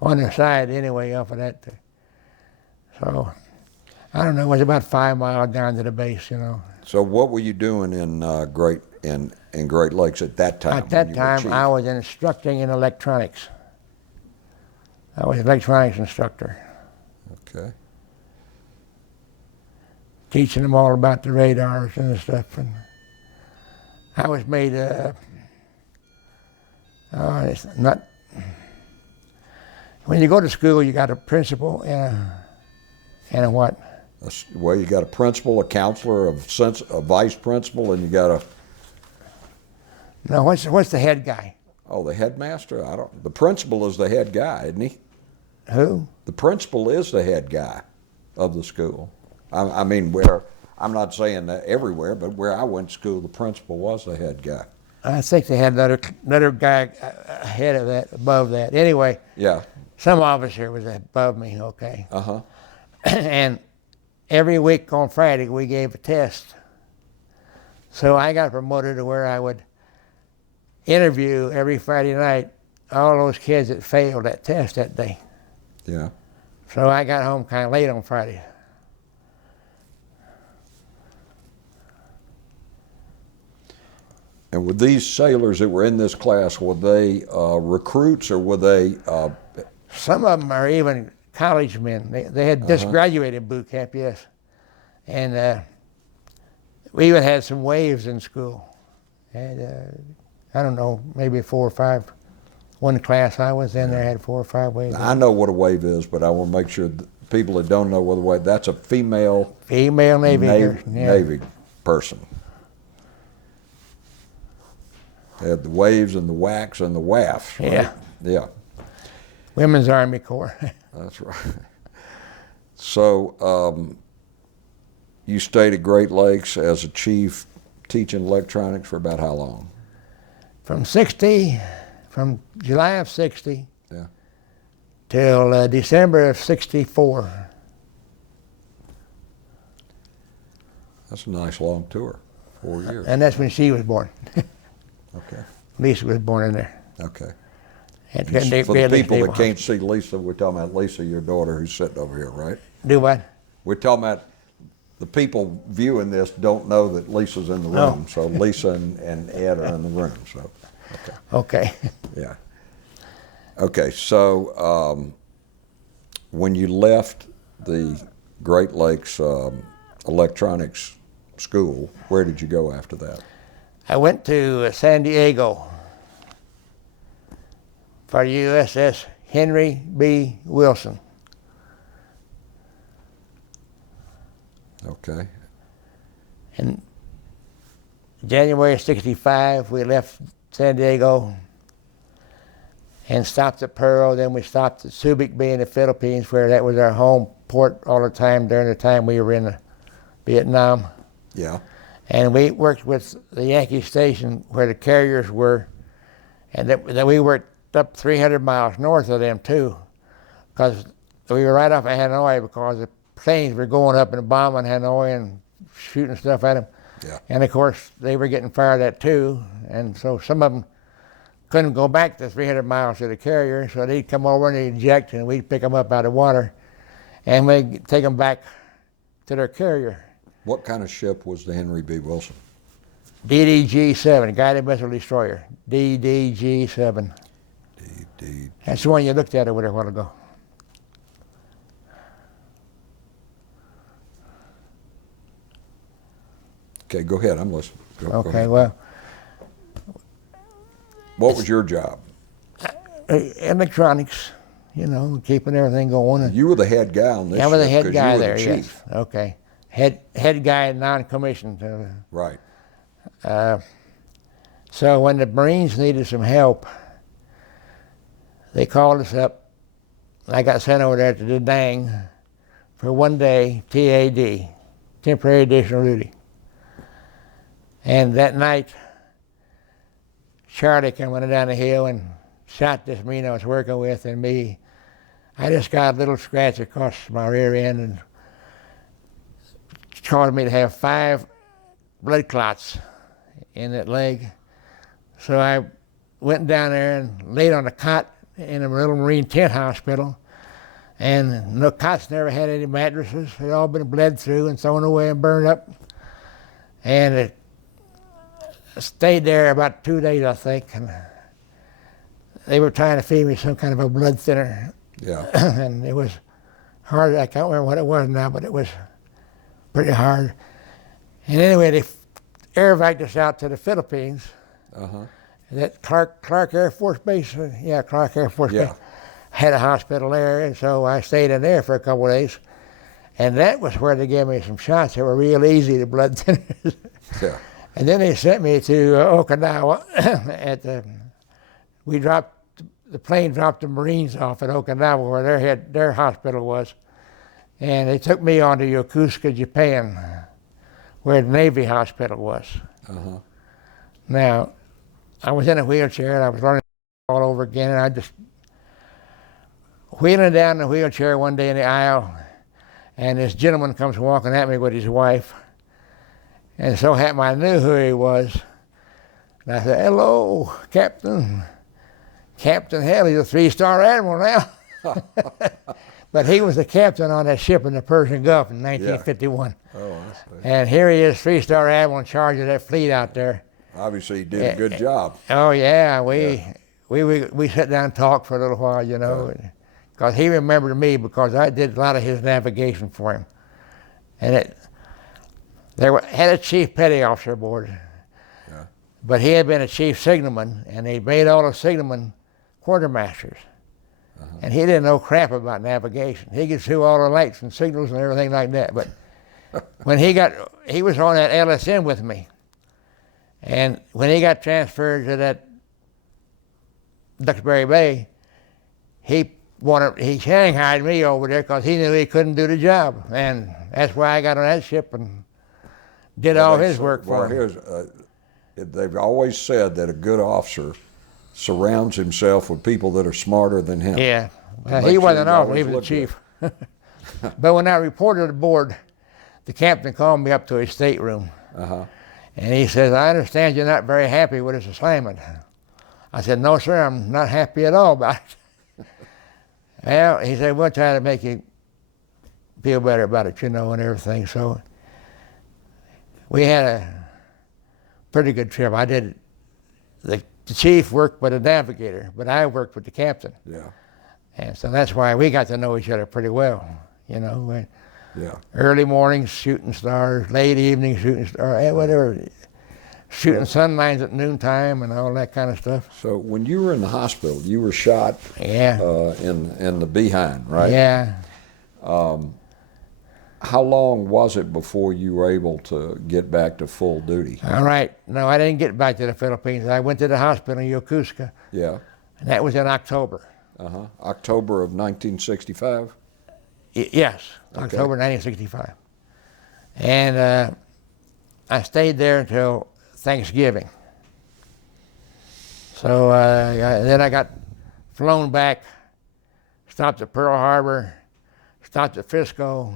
on the side anyway off of that. So I don't know, it was about 5 miles down to the base, you know. So what were you doing in Great Lakes at that time? At that when you were time, chief? I was instructing in electronics. I was an electronics instructor, Okay. teaching them all about the radars and stuff. And I was made, it's not, when you go to school, you got a principal and a what? Well, you got a principal, a counselor, a vice principal, and you got a, No, what's the head guy? the headmaster? The principal is the head guy, isn't he? Who? The principal is the head guy of the school. I mean, I'm not saying that everywhere, but where I went to school, the principal was the head guy. I think they had another guy ahead of that, above that. Anyway, Yeah. some officer was above me, okay. Uh-huh. And every week on Friday, we gave a test. So I got promoted to where I would interview every Friday night all those kids that failed that test that day. Yeah. So I got home kind of late on Friday. And with these sailors that were in this class, were they recruits or were they? Some of them are even college men. They had just graduated boot camp, yes. And we even had some waves in school. And I don't know, maybe 4 or 5. One class I was in there had 4 or 5 waves. I know what a wave is, but I want to make sure that people that don't know what a wave, that's a female Navy. Navy person. They had the waves and the whacks and the wafts, right? Yeah. Yeah. Women's Army Corps. That's right. So you stayed at Great Lakes as a chief teaching electronics for about how long? From July of 60 Yeah. till December of 64. That's a nice long tour, 4 years. And that's when she was born. Okay. Lisa was born in there. Okay. And For the really people that stable. can't see Lisa, we're talking about Lisa, your daughter, who's sitting over here, right? Do what? We're talking about the people viewing this don't know that Lisa's in the No. room. So Lisa and Ed are in the room. So, Okay. yeah. Okay, so when you left the Great Lakes Electronics School, where did you go after that? I went to San Diego for USS Henry B. Wilson. Okay. In January of 65, we left San Diego and stopped at Pearl. Then we stopped at Subic Bay in the Philippines, where that was our home port all the time during the time we were in Vietnam. Yeah. And we worked with the Yankee station where the carriers were, and that we worked up 300 miles north of them too, because we were right off of Hanoi because the planes were going up and bombing Hanoi and shooting stuff at them. Yeah. And of course, they were getting fired at too, and so some of them couldn't go back the 300 miles to the carrier, so they'd come over and they'd eject, and we'd pick them up out of water, and we'd take them back to their carrier. What kind of ship was the Henry B. Wilson? DDG-7, Guided Missile Destroyer. DDG-7. DD. That's the one you looked at over there a while ago. Okay, go ahead. I'm listening. Go Okay, ahead. well, What was your job? electronics, you know, keeping everything going. And You were the head guy on this I was the ship head 'cause guy you were there, the yes. chief. Okay. Head guy, non-commissioned. Right. So when the Marines needed some help, they called us up. I got sent over there to Da Nang for 1 day TAD, temporary additional duty. And that night, Charlie came running down the hill and shot this Marine I was working with and me. I just got a little scratch across my rear end and caused me to have 5 blood clots in that leg. So I went down there and laid on a cot in a little Marine tent hospital. And the cots never had any mattresses. They'd all been bled through and thrown away and burned up. And it stayed there about 2 days, I think. And they were trying to feed me some kind of a blood thinner. Yeah. And it was hard. I can't remember what it was now, but it was pretty hard. And anyway, they air vacked us out to the Philippines. Uh-huh. That Clark Air Force Base, Clark Air Force Yeah. Base had a hospital there, and so I stayed in there for a couple of days. And that was where they gave me some shots that were real easy, the blood thinners. Yeah. And then they sent me to Okinawa. The plane dropped the Marines off at Okinawa where their hospital was. And they took me on to Yokosuka, Japan, where the Navy hospital was. Uh-huh. Now, I was in a wheelchair and I was learning all over again, and I just wheeling down the wheelchair one day in the aisle, and this gentleman comes walking at me with his wife. And so happened I knew who he was. And I said, "Hello, Captain." Captain, hell, he's a 3-star admiral now. But he was the captain on that ship in the Persian Gulf in 1951. Oh, I see. And here he is, 3-star admiral in charge of that fleet out there. Obviously, you did a good job. Oh yeah, we sat down and talked for a little while, you know, because he remembered me because I did a lot of his navigation for him. And had a chief petty officer aboard, but he had been a chief signalman, and they made all the signalmen quartermasters. And he didn't know crap about navigation. He could see all the lights and signals and everything like that. But when he was on that LSM with me, and when he got transferred to that Duxbury Bay, he shanghaied me over there because he knew he couldn't do the job. And that's why I got on that ship and did all his work for him. They've always said that a good officer surrounds himself with people that are smarter than him. Yeah, Make he sure wasn't you an officer, always he was the look chief. But when I reported aboard, the captain called me up to his stateroom. Uh-huh. And he says, "I understand you're not very happy with this assignment." I said, "No, sir, I'm not happy at all about it." Well, he said, "We'll try to make you feel better about it, you know, and everything." So we had a pretty good trip. I did, the chief worked with the navigator, but I worked with the captain. Yeah. And so that's why we got to know each other pretty well, you know. Yeah. Early mornings shooting stars, late evening shooting stars, whatever. Shooting sunlines at noontime and all that kind of stuff. So when you were in the hospital, you were shot in the behind, right? Yeah. How long was it before you were able to get back to full duty? All right. No, I didn't get back to the Philippines. I went to the hospital in Yokosuka. Yeah. And that was in October. Uh-huh. October of 1965? Yes, Okay. October 1965. And I stayed there until Thanksgiving. So then I got flown back, stopped at Pearl Harbor, stopped at Frisco,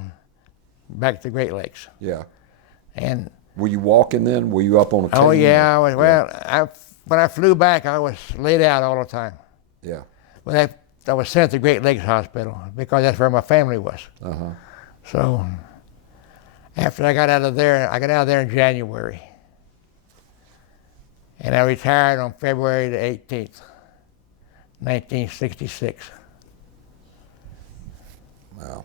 back to Great Lakes. Yeah. And Were you walking then? Were you up on a team? oh yeah, when I flew back, I was laid out all the time. Yeah. But I was sent to Great Lakes Hospital because that's where my family was. Uh-huh. So after I got out of there in January. And I retired on February the 18th, 1966. Wow.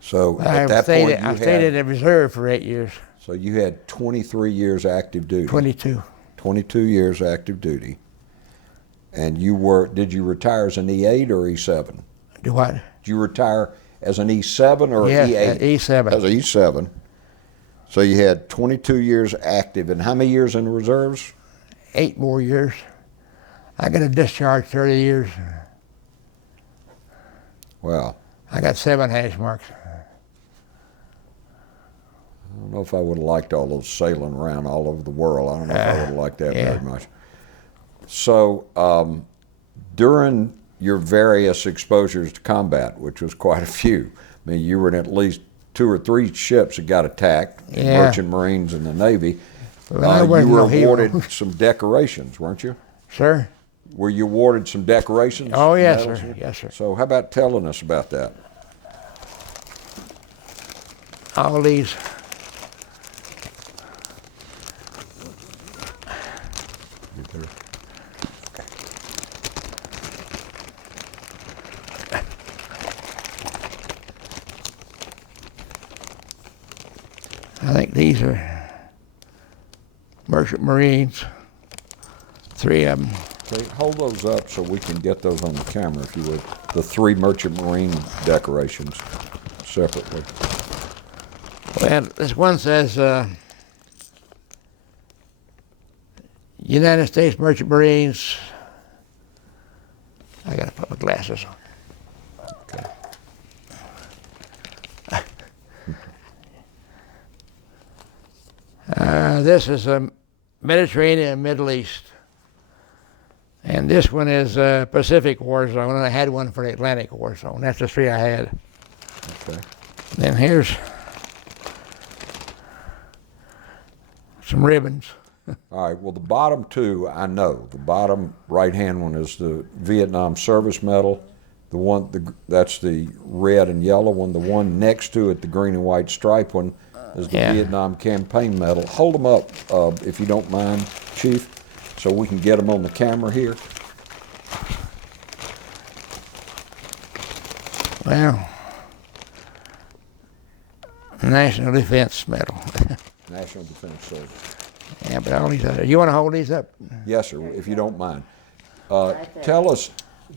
So But at that point, I stayed in the reserve for 8 years. so you had 23 years active duty. 22. 22 years active duty. And did you retire as an E8 or E7? Do what? Did you retire as an E7 or Yes, E8? E7. As an E7. So you had 22 years active. And how many years in the reserves? 8 more years. I got a discharge 30 years. Wow. I got 7 hash marks. I don't know if I would have liked all those sailing around all over the world. I don't know if I would have liked that yeah. very much. So during your various exposures to combat, which was quite a few, I mean, you were in at least 2 or 3 ships that got attacked, the Yeah. Merchant Marines and the Navy. Well, You were awarded some decorations, weren't you? Sir? Were you awarded some decorations? Oh, yes, medals? sir. Yes, sir. So how about telling us about that? All these. I think these are Merchant Marines, 3 of them. Okay, hold those up so we can get those on the camera, if you would. The 3 Merchant Marine decorations separately. Well, this one says United States Merchant Marines. I gotta put my glasses on. Okay. This is a Mediterranean and Middle East. And this one is Pacific War Zone, and I had one for the Atlantic War Zone. That's the 3 I had. Okay. Then here's some ribbons. All right, well, the bottom 2, I know. The bottom right-hand one is the Vietnam Service Medal. That's the red and yellow one. The one next to it, the green and white stripe one, is the Yeah. Vietnam Campaign Medal. Hold them up, if you don't mind, Chief, so we can get them on the camera here. Well, National Defense Medal. National Defense Service. Yeah, but all these other. You want to hold these up? Yes, sir, if you don't mind. Tell us,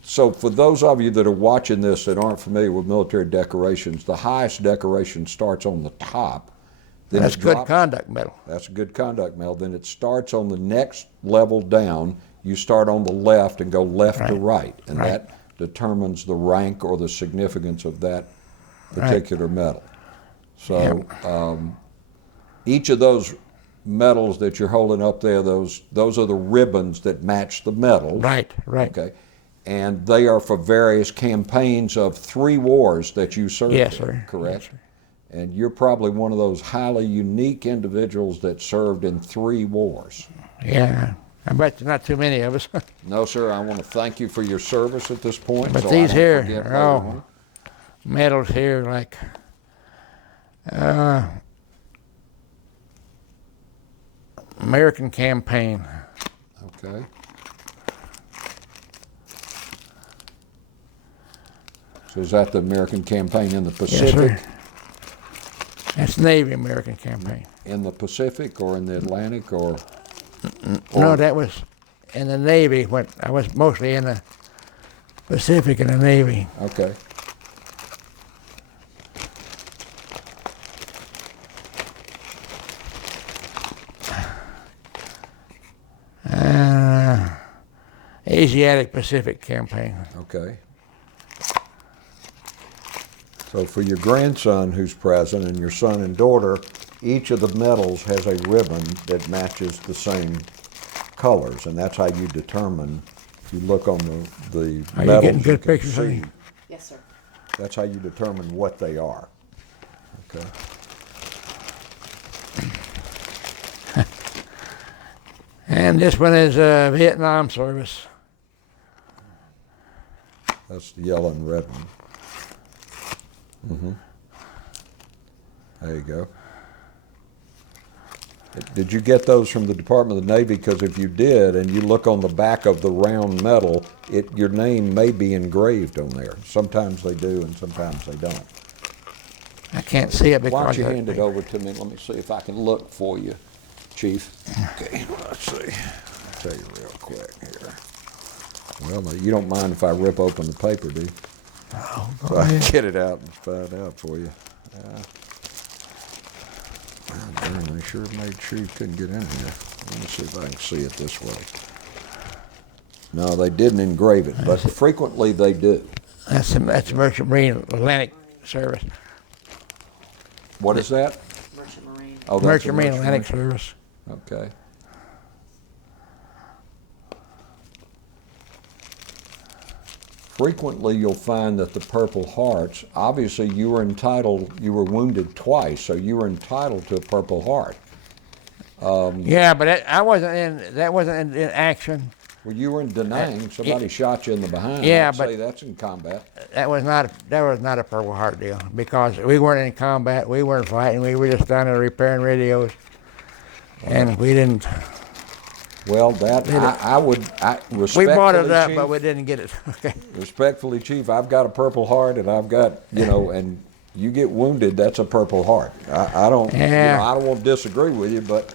so for those of you that are watching this that aren't familiar with military decorations, the highest decoration starts on the top. Then That's it Good drops- Conduct Medal. That's a good conduct medal. Then it starts on the next level down. You start on the left and go left to right. And Right. that determines the rank or the significance of that particular medal. So each of those medals that you're holding up there, those are the ribbons that match the medals. Right, right. Okay. And they are for various campaigns of 3 wars that you served Yes, in, sir. correct? Yes, sir. And you're probably one of those highly unique individuals that served in 3 wars. Yeah, I bet you not too many of us. No, sir, I want to thank you for your service at this point. But so these I don't here forget are all everyone. medals here, like American Campaign. Okay. So is that the American campaign in the Yes, Pacific? sir. That's Navy American Campaign. In the Pacific or in the Atlantic or? No, that was in the Navy. When I was mostly in the Pacific in the Navy. Okay. Asiatic Pacific Campaign. Okay. So for your grandson who's present and your son and daughter, each of the medals has a ribbon that matches the same colors, and that's how you determine you look on the Are you medals, getting good can pictures of see. you? Yes, sir. That's how you determine what they are. Okay. And this one is Vietnam service. That's the yellow and red one. There you go. Did you get those from the Department of the Navy? Because if you did, and you look on the back of the round medal, your name may be engraved on there. Sometimes they do, and sometimes they don't. I can't see it because Why don't you of- hand it over to me? Let me see if I can look for you, Chief. Okay, let's see. I'll tell you real quick here. Well, you don't mind if I rip open the paper, do you? Oh, go So I ahead. can get it out and find out for you. Darn, they sure made sure you couldn't get in here. Let me see if I can see it this way. No, they didn't engrave it, but frequently they do. That's Merchant Marine Atlantic service. What is that? Merchant Marine. Oh, that's Merchant a Marine Merchant Atlantic Marine. service. Okay. Frequently, you'll find that the Purple Hearts, obviously you were wounded twice, so you were entitled to a Purple Heart. Yeah, but that wasn't in action. Well, you were in Da Nang, somebody shot you in the behind. Yeah, I'd but- say that's in combat. That was not a Purple Heart deal because we weren't in combat, we weren't fighting, we were just down there repairing radios, and we didn't. Well, I We brought it up, Chief, but we didn't get it. Okay. respectfully, Chief, I've got a Purple Heart, and I've got, and you get wounded, that's a Purple Heart. I don't, Yeah. I don't want to disagree with you, but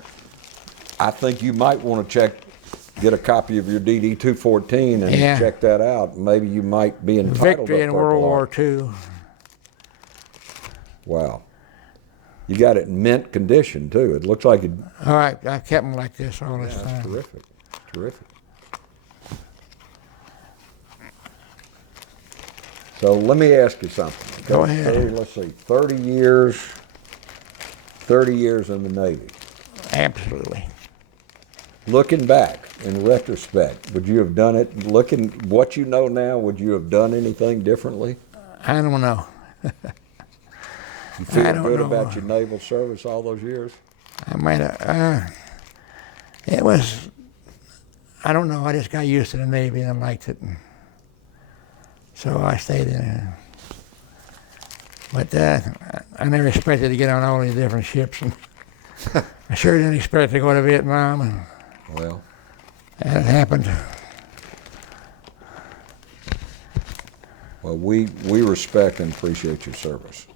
I think you might want to get a copy of your DD-214 and Yeah. check that out. Maybe you might be entitled Victory to a in Purple World War Heart. II. Wow. You got it in mint condition, too. It looks like it. All right, I kept them like this all this That's time. terrific. Terrific. So let me ask you something. Go ahead. Let's see, 30 years in the Navy. Absolutely. Looking back, in retrospect, would you have done it, looking what you know now, would you have done anything differently? I don't know. You feel I don't good know. about your naval service all those years? I might have. It was. I don't know. I just got used to the Navy and I liked it, and so I stayed in it. But I never expected to get on all these different ships, and I sure didn't expect to go to Vietnam, and Well, it happened. well, we respect and appreciate your service,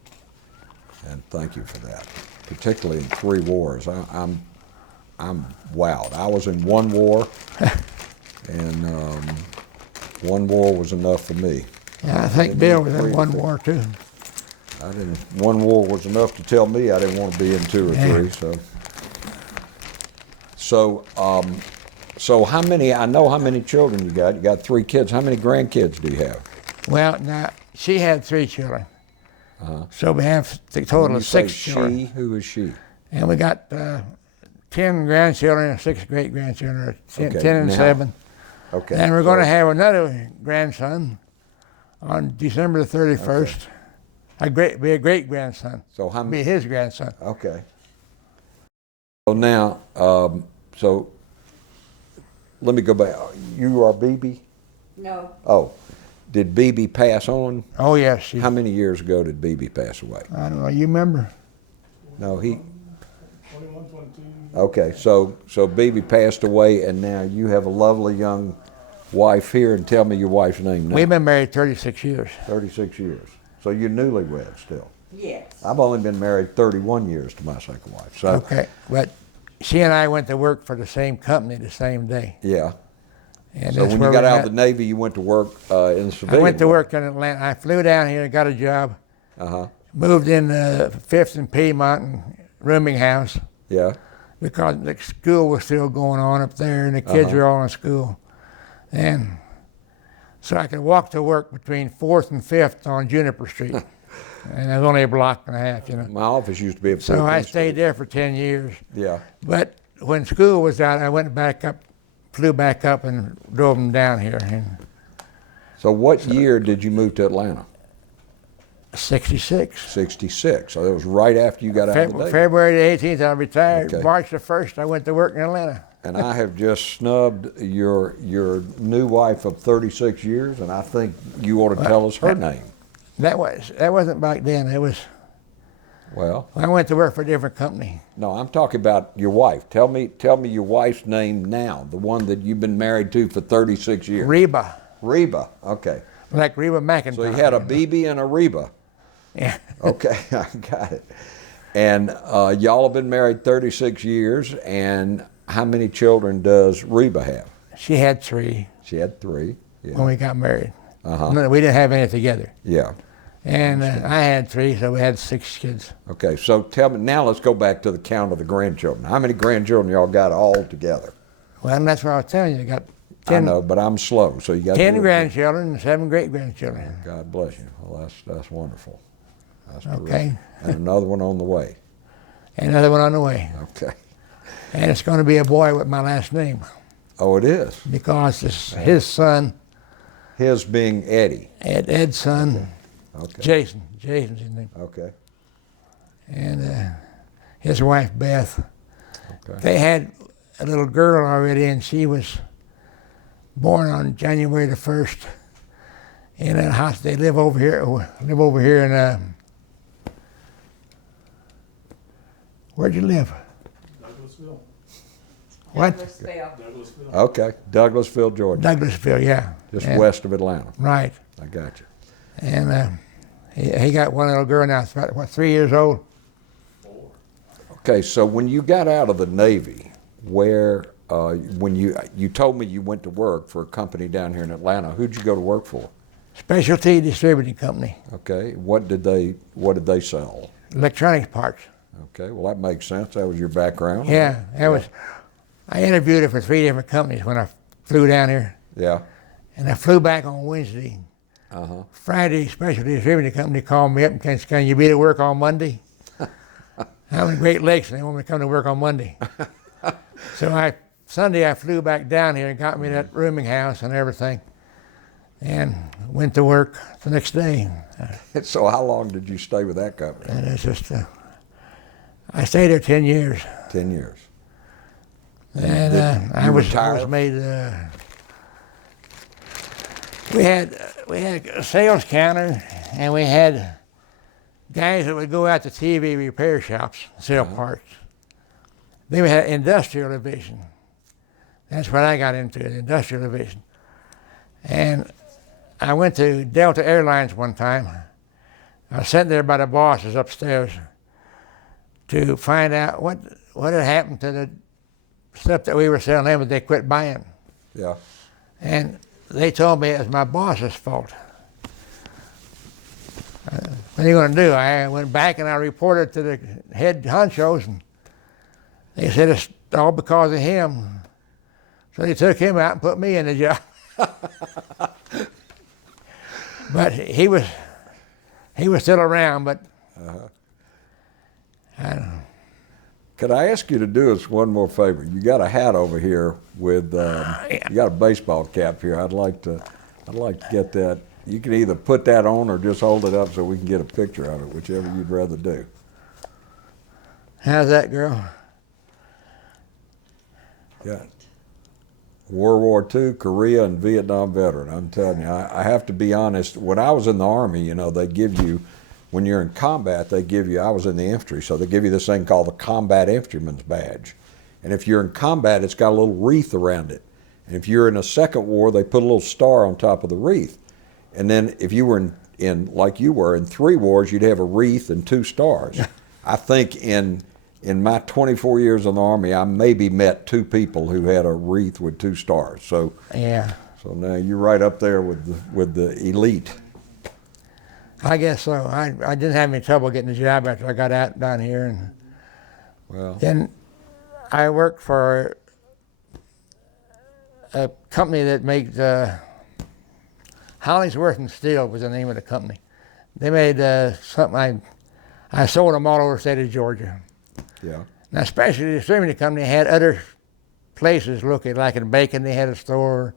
and thank you for that. Particularly in 3 wars, I'm wowed. I was in 1 war, and 1 war was enough for me. Yeah, I think Bill was in 1 war too. 1 war was enough to tell me I didn't want to be in 2 or 3. So how many? I know how many children you got. You got 3 kids. How many grandkids do you have? Well, now she had 3 children, so we have the When total you of say 6 children. she, who is she? And we got 10 grandchildren and 6 great grandchildren, 10, Okay, 10 and now- 7. Okay. And we're going to so- have another grandson on December the 31st. Be a great grandson. So how Be many? his grandson. Okay. So now, so let me go back. You are BB? No. Oh, did BB pass on? Oh yes. How many years ago did BB pass away? I don't know. You remember? No, he. 21, 22. Okay, so BB passed away, and now you have a lovely young wife here. And tell me your wife's name now. We've been married 36 years. 36 years. So you're newlywed still. Yes. I've only been married 31 years to my second wife. So Okay, but she and I went to work for the same company the same day. yeah. And So that's when where you got we out met. of the Navy, you went to work in the I civilian. went to work in Atlanta. I flew down here and got a job. Uh-huh. Moved in 5th and Piedmont and rooming house Yeah. because the school was still going on up there and the kids Uh-huh. were all in school. And so I could walk to work between 4th and 5th on Juniper Street. And it was only a block and a half, you know. My office used to be at So I 14th stayed Street. there for 10 years. Yeah. But when school was out, I went back up flew back up and drove them down here in So what year did you move to Atlanta? 66. 66. So it was right after you got out of the Navy. February the 18th, I retired. Okay. March the 1st, I went to work in Atlanta. And I have just snubbed your new wife of 36 years, and I think you ought to tell us her name. That wasn't back then. It was. Well, I went to work for a different company. no, I'm talking about your wife. Tell me your wife's name now, the one that you've been married to for 36 years. Reba, Reba. Okay. like Reba McIntyre. So you had a BB and a Reba. Yeah. Okay, I got it. And y'all have been married 36 years, and how many children does Reba have? She had 3 She had 3. Yeah. when we got married. Uh-huh. No, we didn't have any together. Yeah. And I had 3, so we had 6 kids. Okay, so tell me, now let's go back to the count of the grandchildren. How many grandchildren y'all got all together? Well, and that's what I was telling you. I got I 10, know, but I'm slow, so you got 10 grandchildren and 7 great-grandchildren. God bless you. Well, that's wonderful. That's Okay. terrific. And another one on the way. And another one on the way. Okay. And it's going to be a boy with my last name Oh, it is. because it's his son, His being Eddie. Ed's son, Okay. Jason. Jason's his name. Okay. And his wife, Beth. Okay. They had a little girl already, and she was born on January the 1st in a house. They live over here in, where'd you live? Douglasville. What? Douglasville. Okay. Douglasville, Georgia. Douglasville, yeah. Just And- west of Atlanta. Right. I got you. And he got one little girl now, it's about, what, 3 years old? Okay, so when you got out of the Navy, when you told me you went to work for a company down here in Atlanta, who'd you go to work for? Specialty Distributing Company, Okay, what did they sell? electronics parts. Okay, well that makes sense. That was your background. Yeah, I interviewed her for 3 different companies when I flew down here. Yeah. And I flew back on Wednesday. Uh-huh. Friday, Specialty Distributing Company called me up and said, can you be at work on Monday? I'm in Great Lakes and they want me to come to work on Monday. So Sunday I flew back down here and got me that rooming house and everything and went to work the next day. So how long did you stay with that company? And it's just, I stayed there 10 years. 10 years. And I was retire? made, we had a sales counter and we had guys that would go out to TV repair shops, sell parts. Then we had industrial division. That's what I got into, the industrial division. And I went to Delta Airlines one time. I was sitting there by the bosses upstairs to find out what had happened to the stuff that we were selling them, but they quit buying. Yeah. And they told me it was my boss's fault. What are you going to do? I went back and I reported to the head honchos, and they said it's all because of him. So they took him out and put me in the job. But he was still around, but I don't know. Could I ask you to do us one more favor? You got a hat over here with you got a baseball cap here. I'd like to get that. You can either put that on or just hold it up so we can get a picture of it, whichever you'd rather do. How's that, girl? Yeah. World War II, Korea, and Vietnam veteran. I'm telling you, I have to be honest. When I was in the Army, you know, they give you, when you're in combat, they give you, I was in the infantry, so they give you this thing called the Combat Infantryman's Badge. And if you're in combat, it's got a little wreath around it. And if you're in a second war, they put a little star on top of the wreath. And then if you were in like you were, in 3 wars, you'd have a wreath and 2 stars. I think in my 24 years in the Army, I maybe met 2 people who had a wreath with 2 stars. So Yeah, so now you're right up there with the elite. I guess so. I didn't have any trouble getting a job after I got out down here. And Well, then I worked for a company that made Hollingsworth and Steel was the name of the company. They made something, I sold them all over the state of Georgia. yeah. Now, Specialty Distributing Company had other places looking, like in Macon they had a store,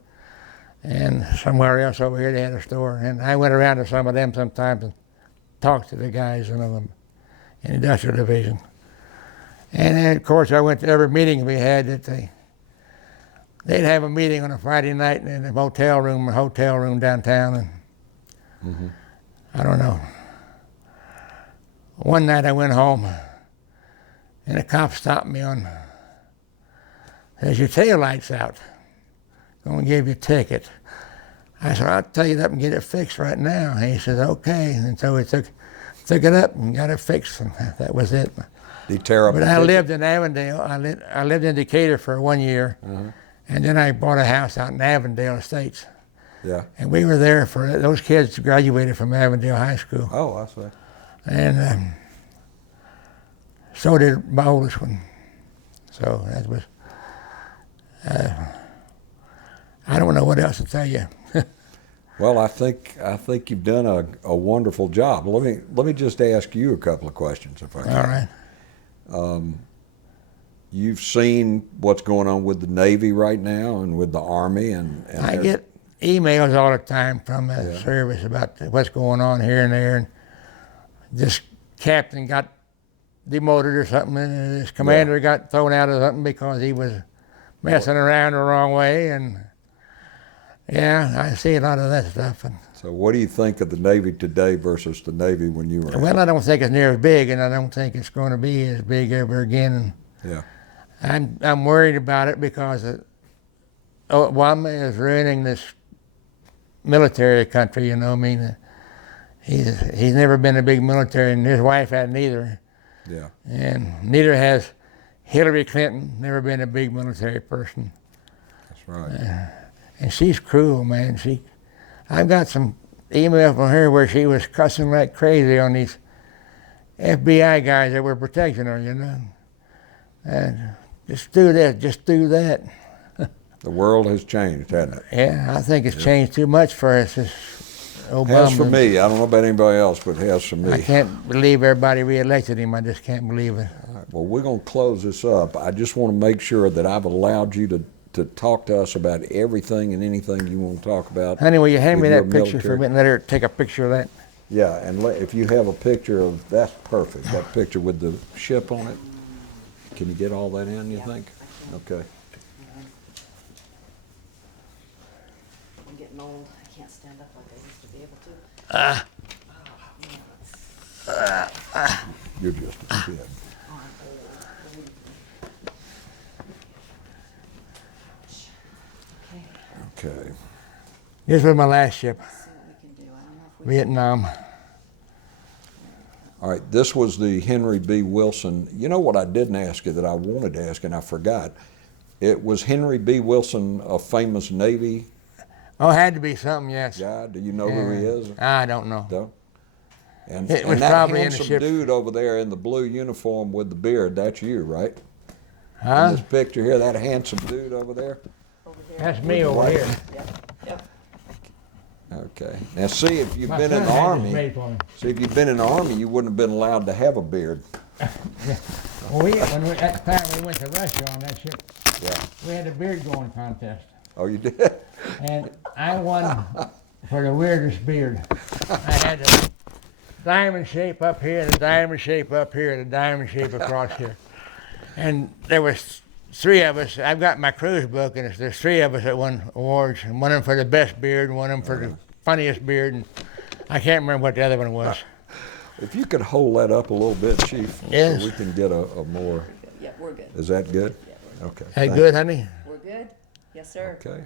and somewhere else over here they had a store. And I went around to some of them sometimes and talked to the guys in them in Industrial Division. And then, of course, I went to every meeting we had that they'd have a meeting on a Friday night in a hotel room downtown. And I don't know. One night I went home and a cop stopped me says, your tail light's out. Gonna give you a ticket. I said, I'll tell you that and get it fixed right now. And he says, okay. And so we took it up and got it fixed, and that was it. Terrible. But I lived in Avondale. I lived in Decatur for 1 year, and then I bought a house out in Avondale Estates. Yeah. And we were there for, those kids graduated from Avondale High School. Oh, I see. And so did my oldest one. So that was, I don't know what else to tell you. Well, I think you've done a wonderful job. Let me just ask you a couple of questions, if I can. All right. You've seen what's going on with the Navy right now and with the Army, and I get emails all the time from the service about what's going on here and there. And this captain got demoted or something, and this commander got thrown out of something because he was messing around the wrong way. And yeah, I see a lot of that stuff. And so what do you think of the Navy today versus the Navy when you were? Well, I don't think it's near as big, and I don't think it's going to be as big ever again. Yeah. I'm worried about it because Obama is ruining this military country. You know, I mean, he's never been a big military, and his wife hadn't either. Yeah. And neither has Hillary Clinton. Never been a big military person. That's right. And she's cruel, man. I've got some email from her where she was cussing like crazy on these FBI guys that were protecting her, you know. And just do this, just do that. The world has changed, hasn't it? Yeah, I think it's changed too much for us. This Obama. Has for me. I don't know about anybody else, but it has for me. I can't believe everybody reelected him. I just can't believe it. All right, well, we're going to close this up. I just want to make sure that I've allowed you to talk to us about everything and anything you want to talk about. Honey, will you hand me with that your picture for a military. minute and let her take a picture of that? Yeah, and if you have a picture of, that's perfect, that picture with the ship on it. Can you get all that in, you think? Okay. I'm getting old. I can't stand up like I used to be able to. You're just a kid. Okay. This was my last ship, See what we can do. I don't know if we Vietnam. All right, this was the Henry B. Wilson. You know what I didn't ask you that I wanted to ask and I forgot? It was Henry B. Wilson, a famous Navy Oh, it had to be something, yes. guy. Do you know who he is? I don't know. No? And, It was and that probably in the handsome ship. dude over there in the blue uniform with the beard, that's you, right? In Huh? this picture here, that handsome dude over there? over there. That's me over here. Yep. Okay. Now see, if you've My been in son the had this Army, made for me. see, if you've been in the Army, you wouldn't have been allowed to have a beard. Well, at the time we went to Russia on that ship, Yeah. we had a beard going contest. Oh, you did? And I won for the weirdest beard. I had a diamond shape up here, and a diamond shape up here, and a diamond shape across here. And there was three of us. I've got my cruise book, and there's three of us that won awards. And one of them for the best beard, and one of them for the funniest beard, and I can't remember what the other one was. If you could hold that up a little bit, Chief, Yes. so we can get a more, Yeah, we're good. is that good? Yeah, we're Okay. Hey, thank good, honey? We're good. Yes, sir. Okay.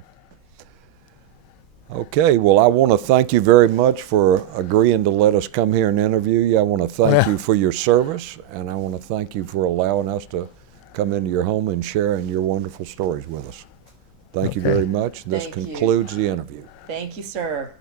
Okay, well, I want to thank you very much for agreeing to let us come here and interview you. I want to thank you for your service, and I want to thank you for allowing us to come into your home and sharing your wonderful stories with us. Thank you Okay. very much. This Thank you. concludes the interview. Thank you, sir.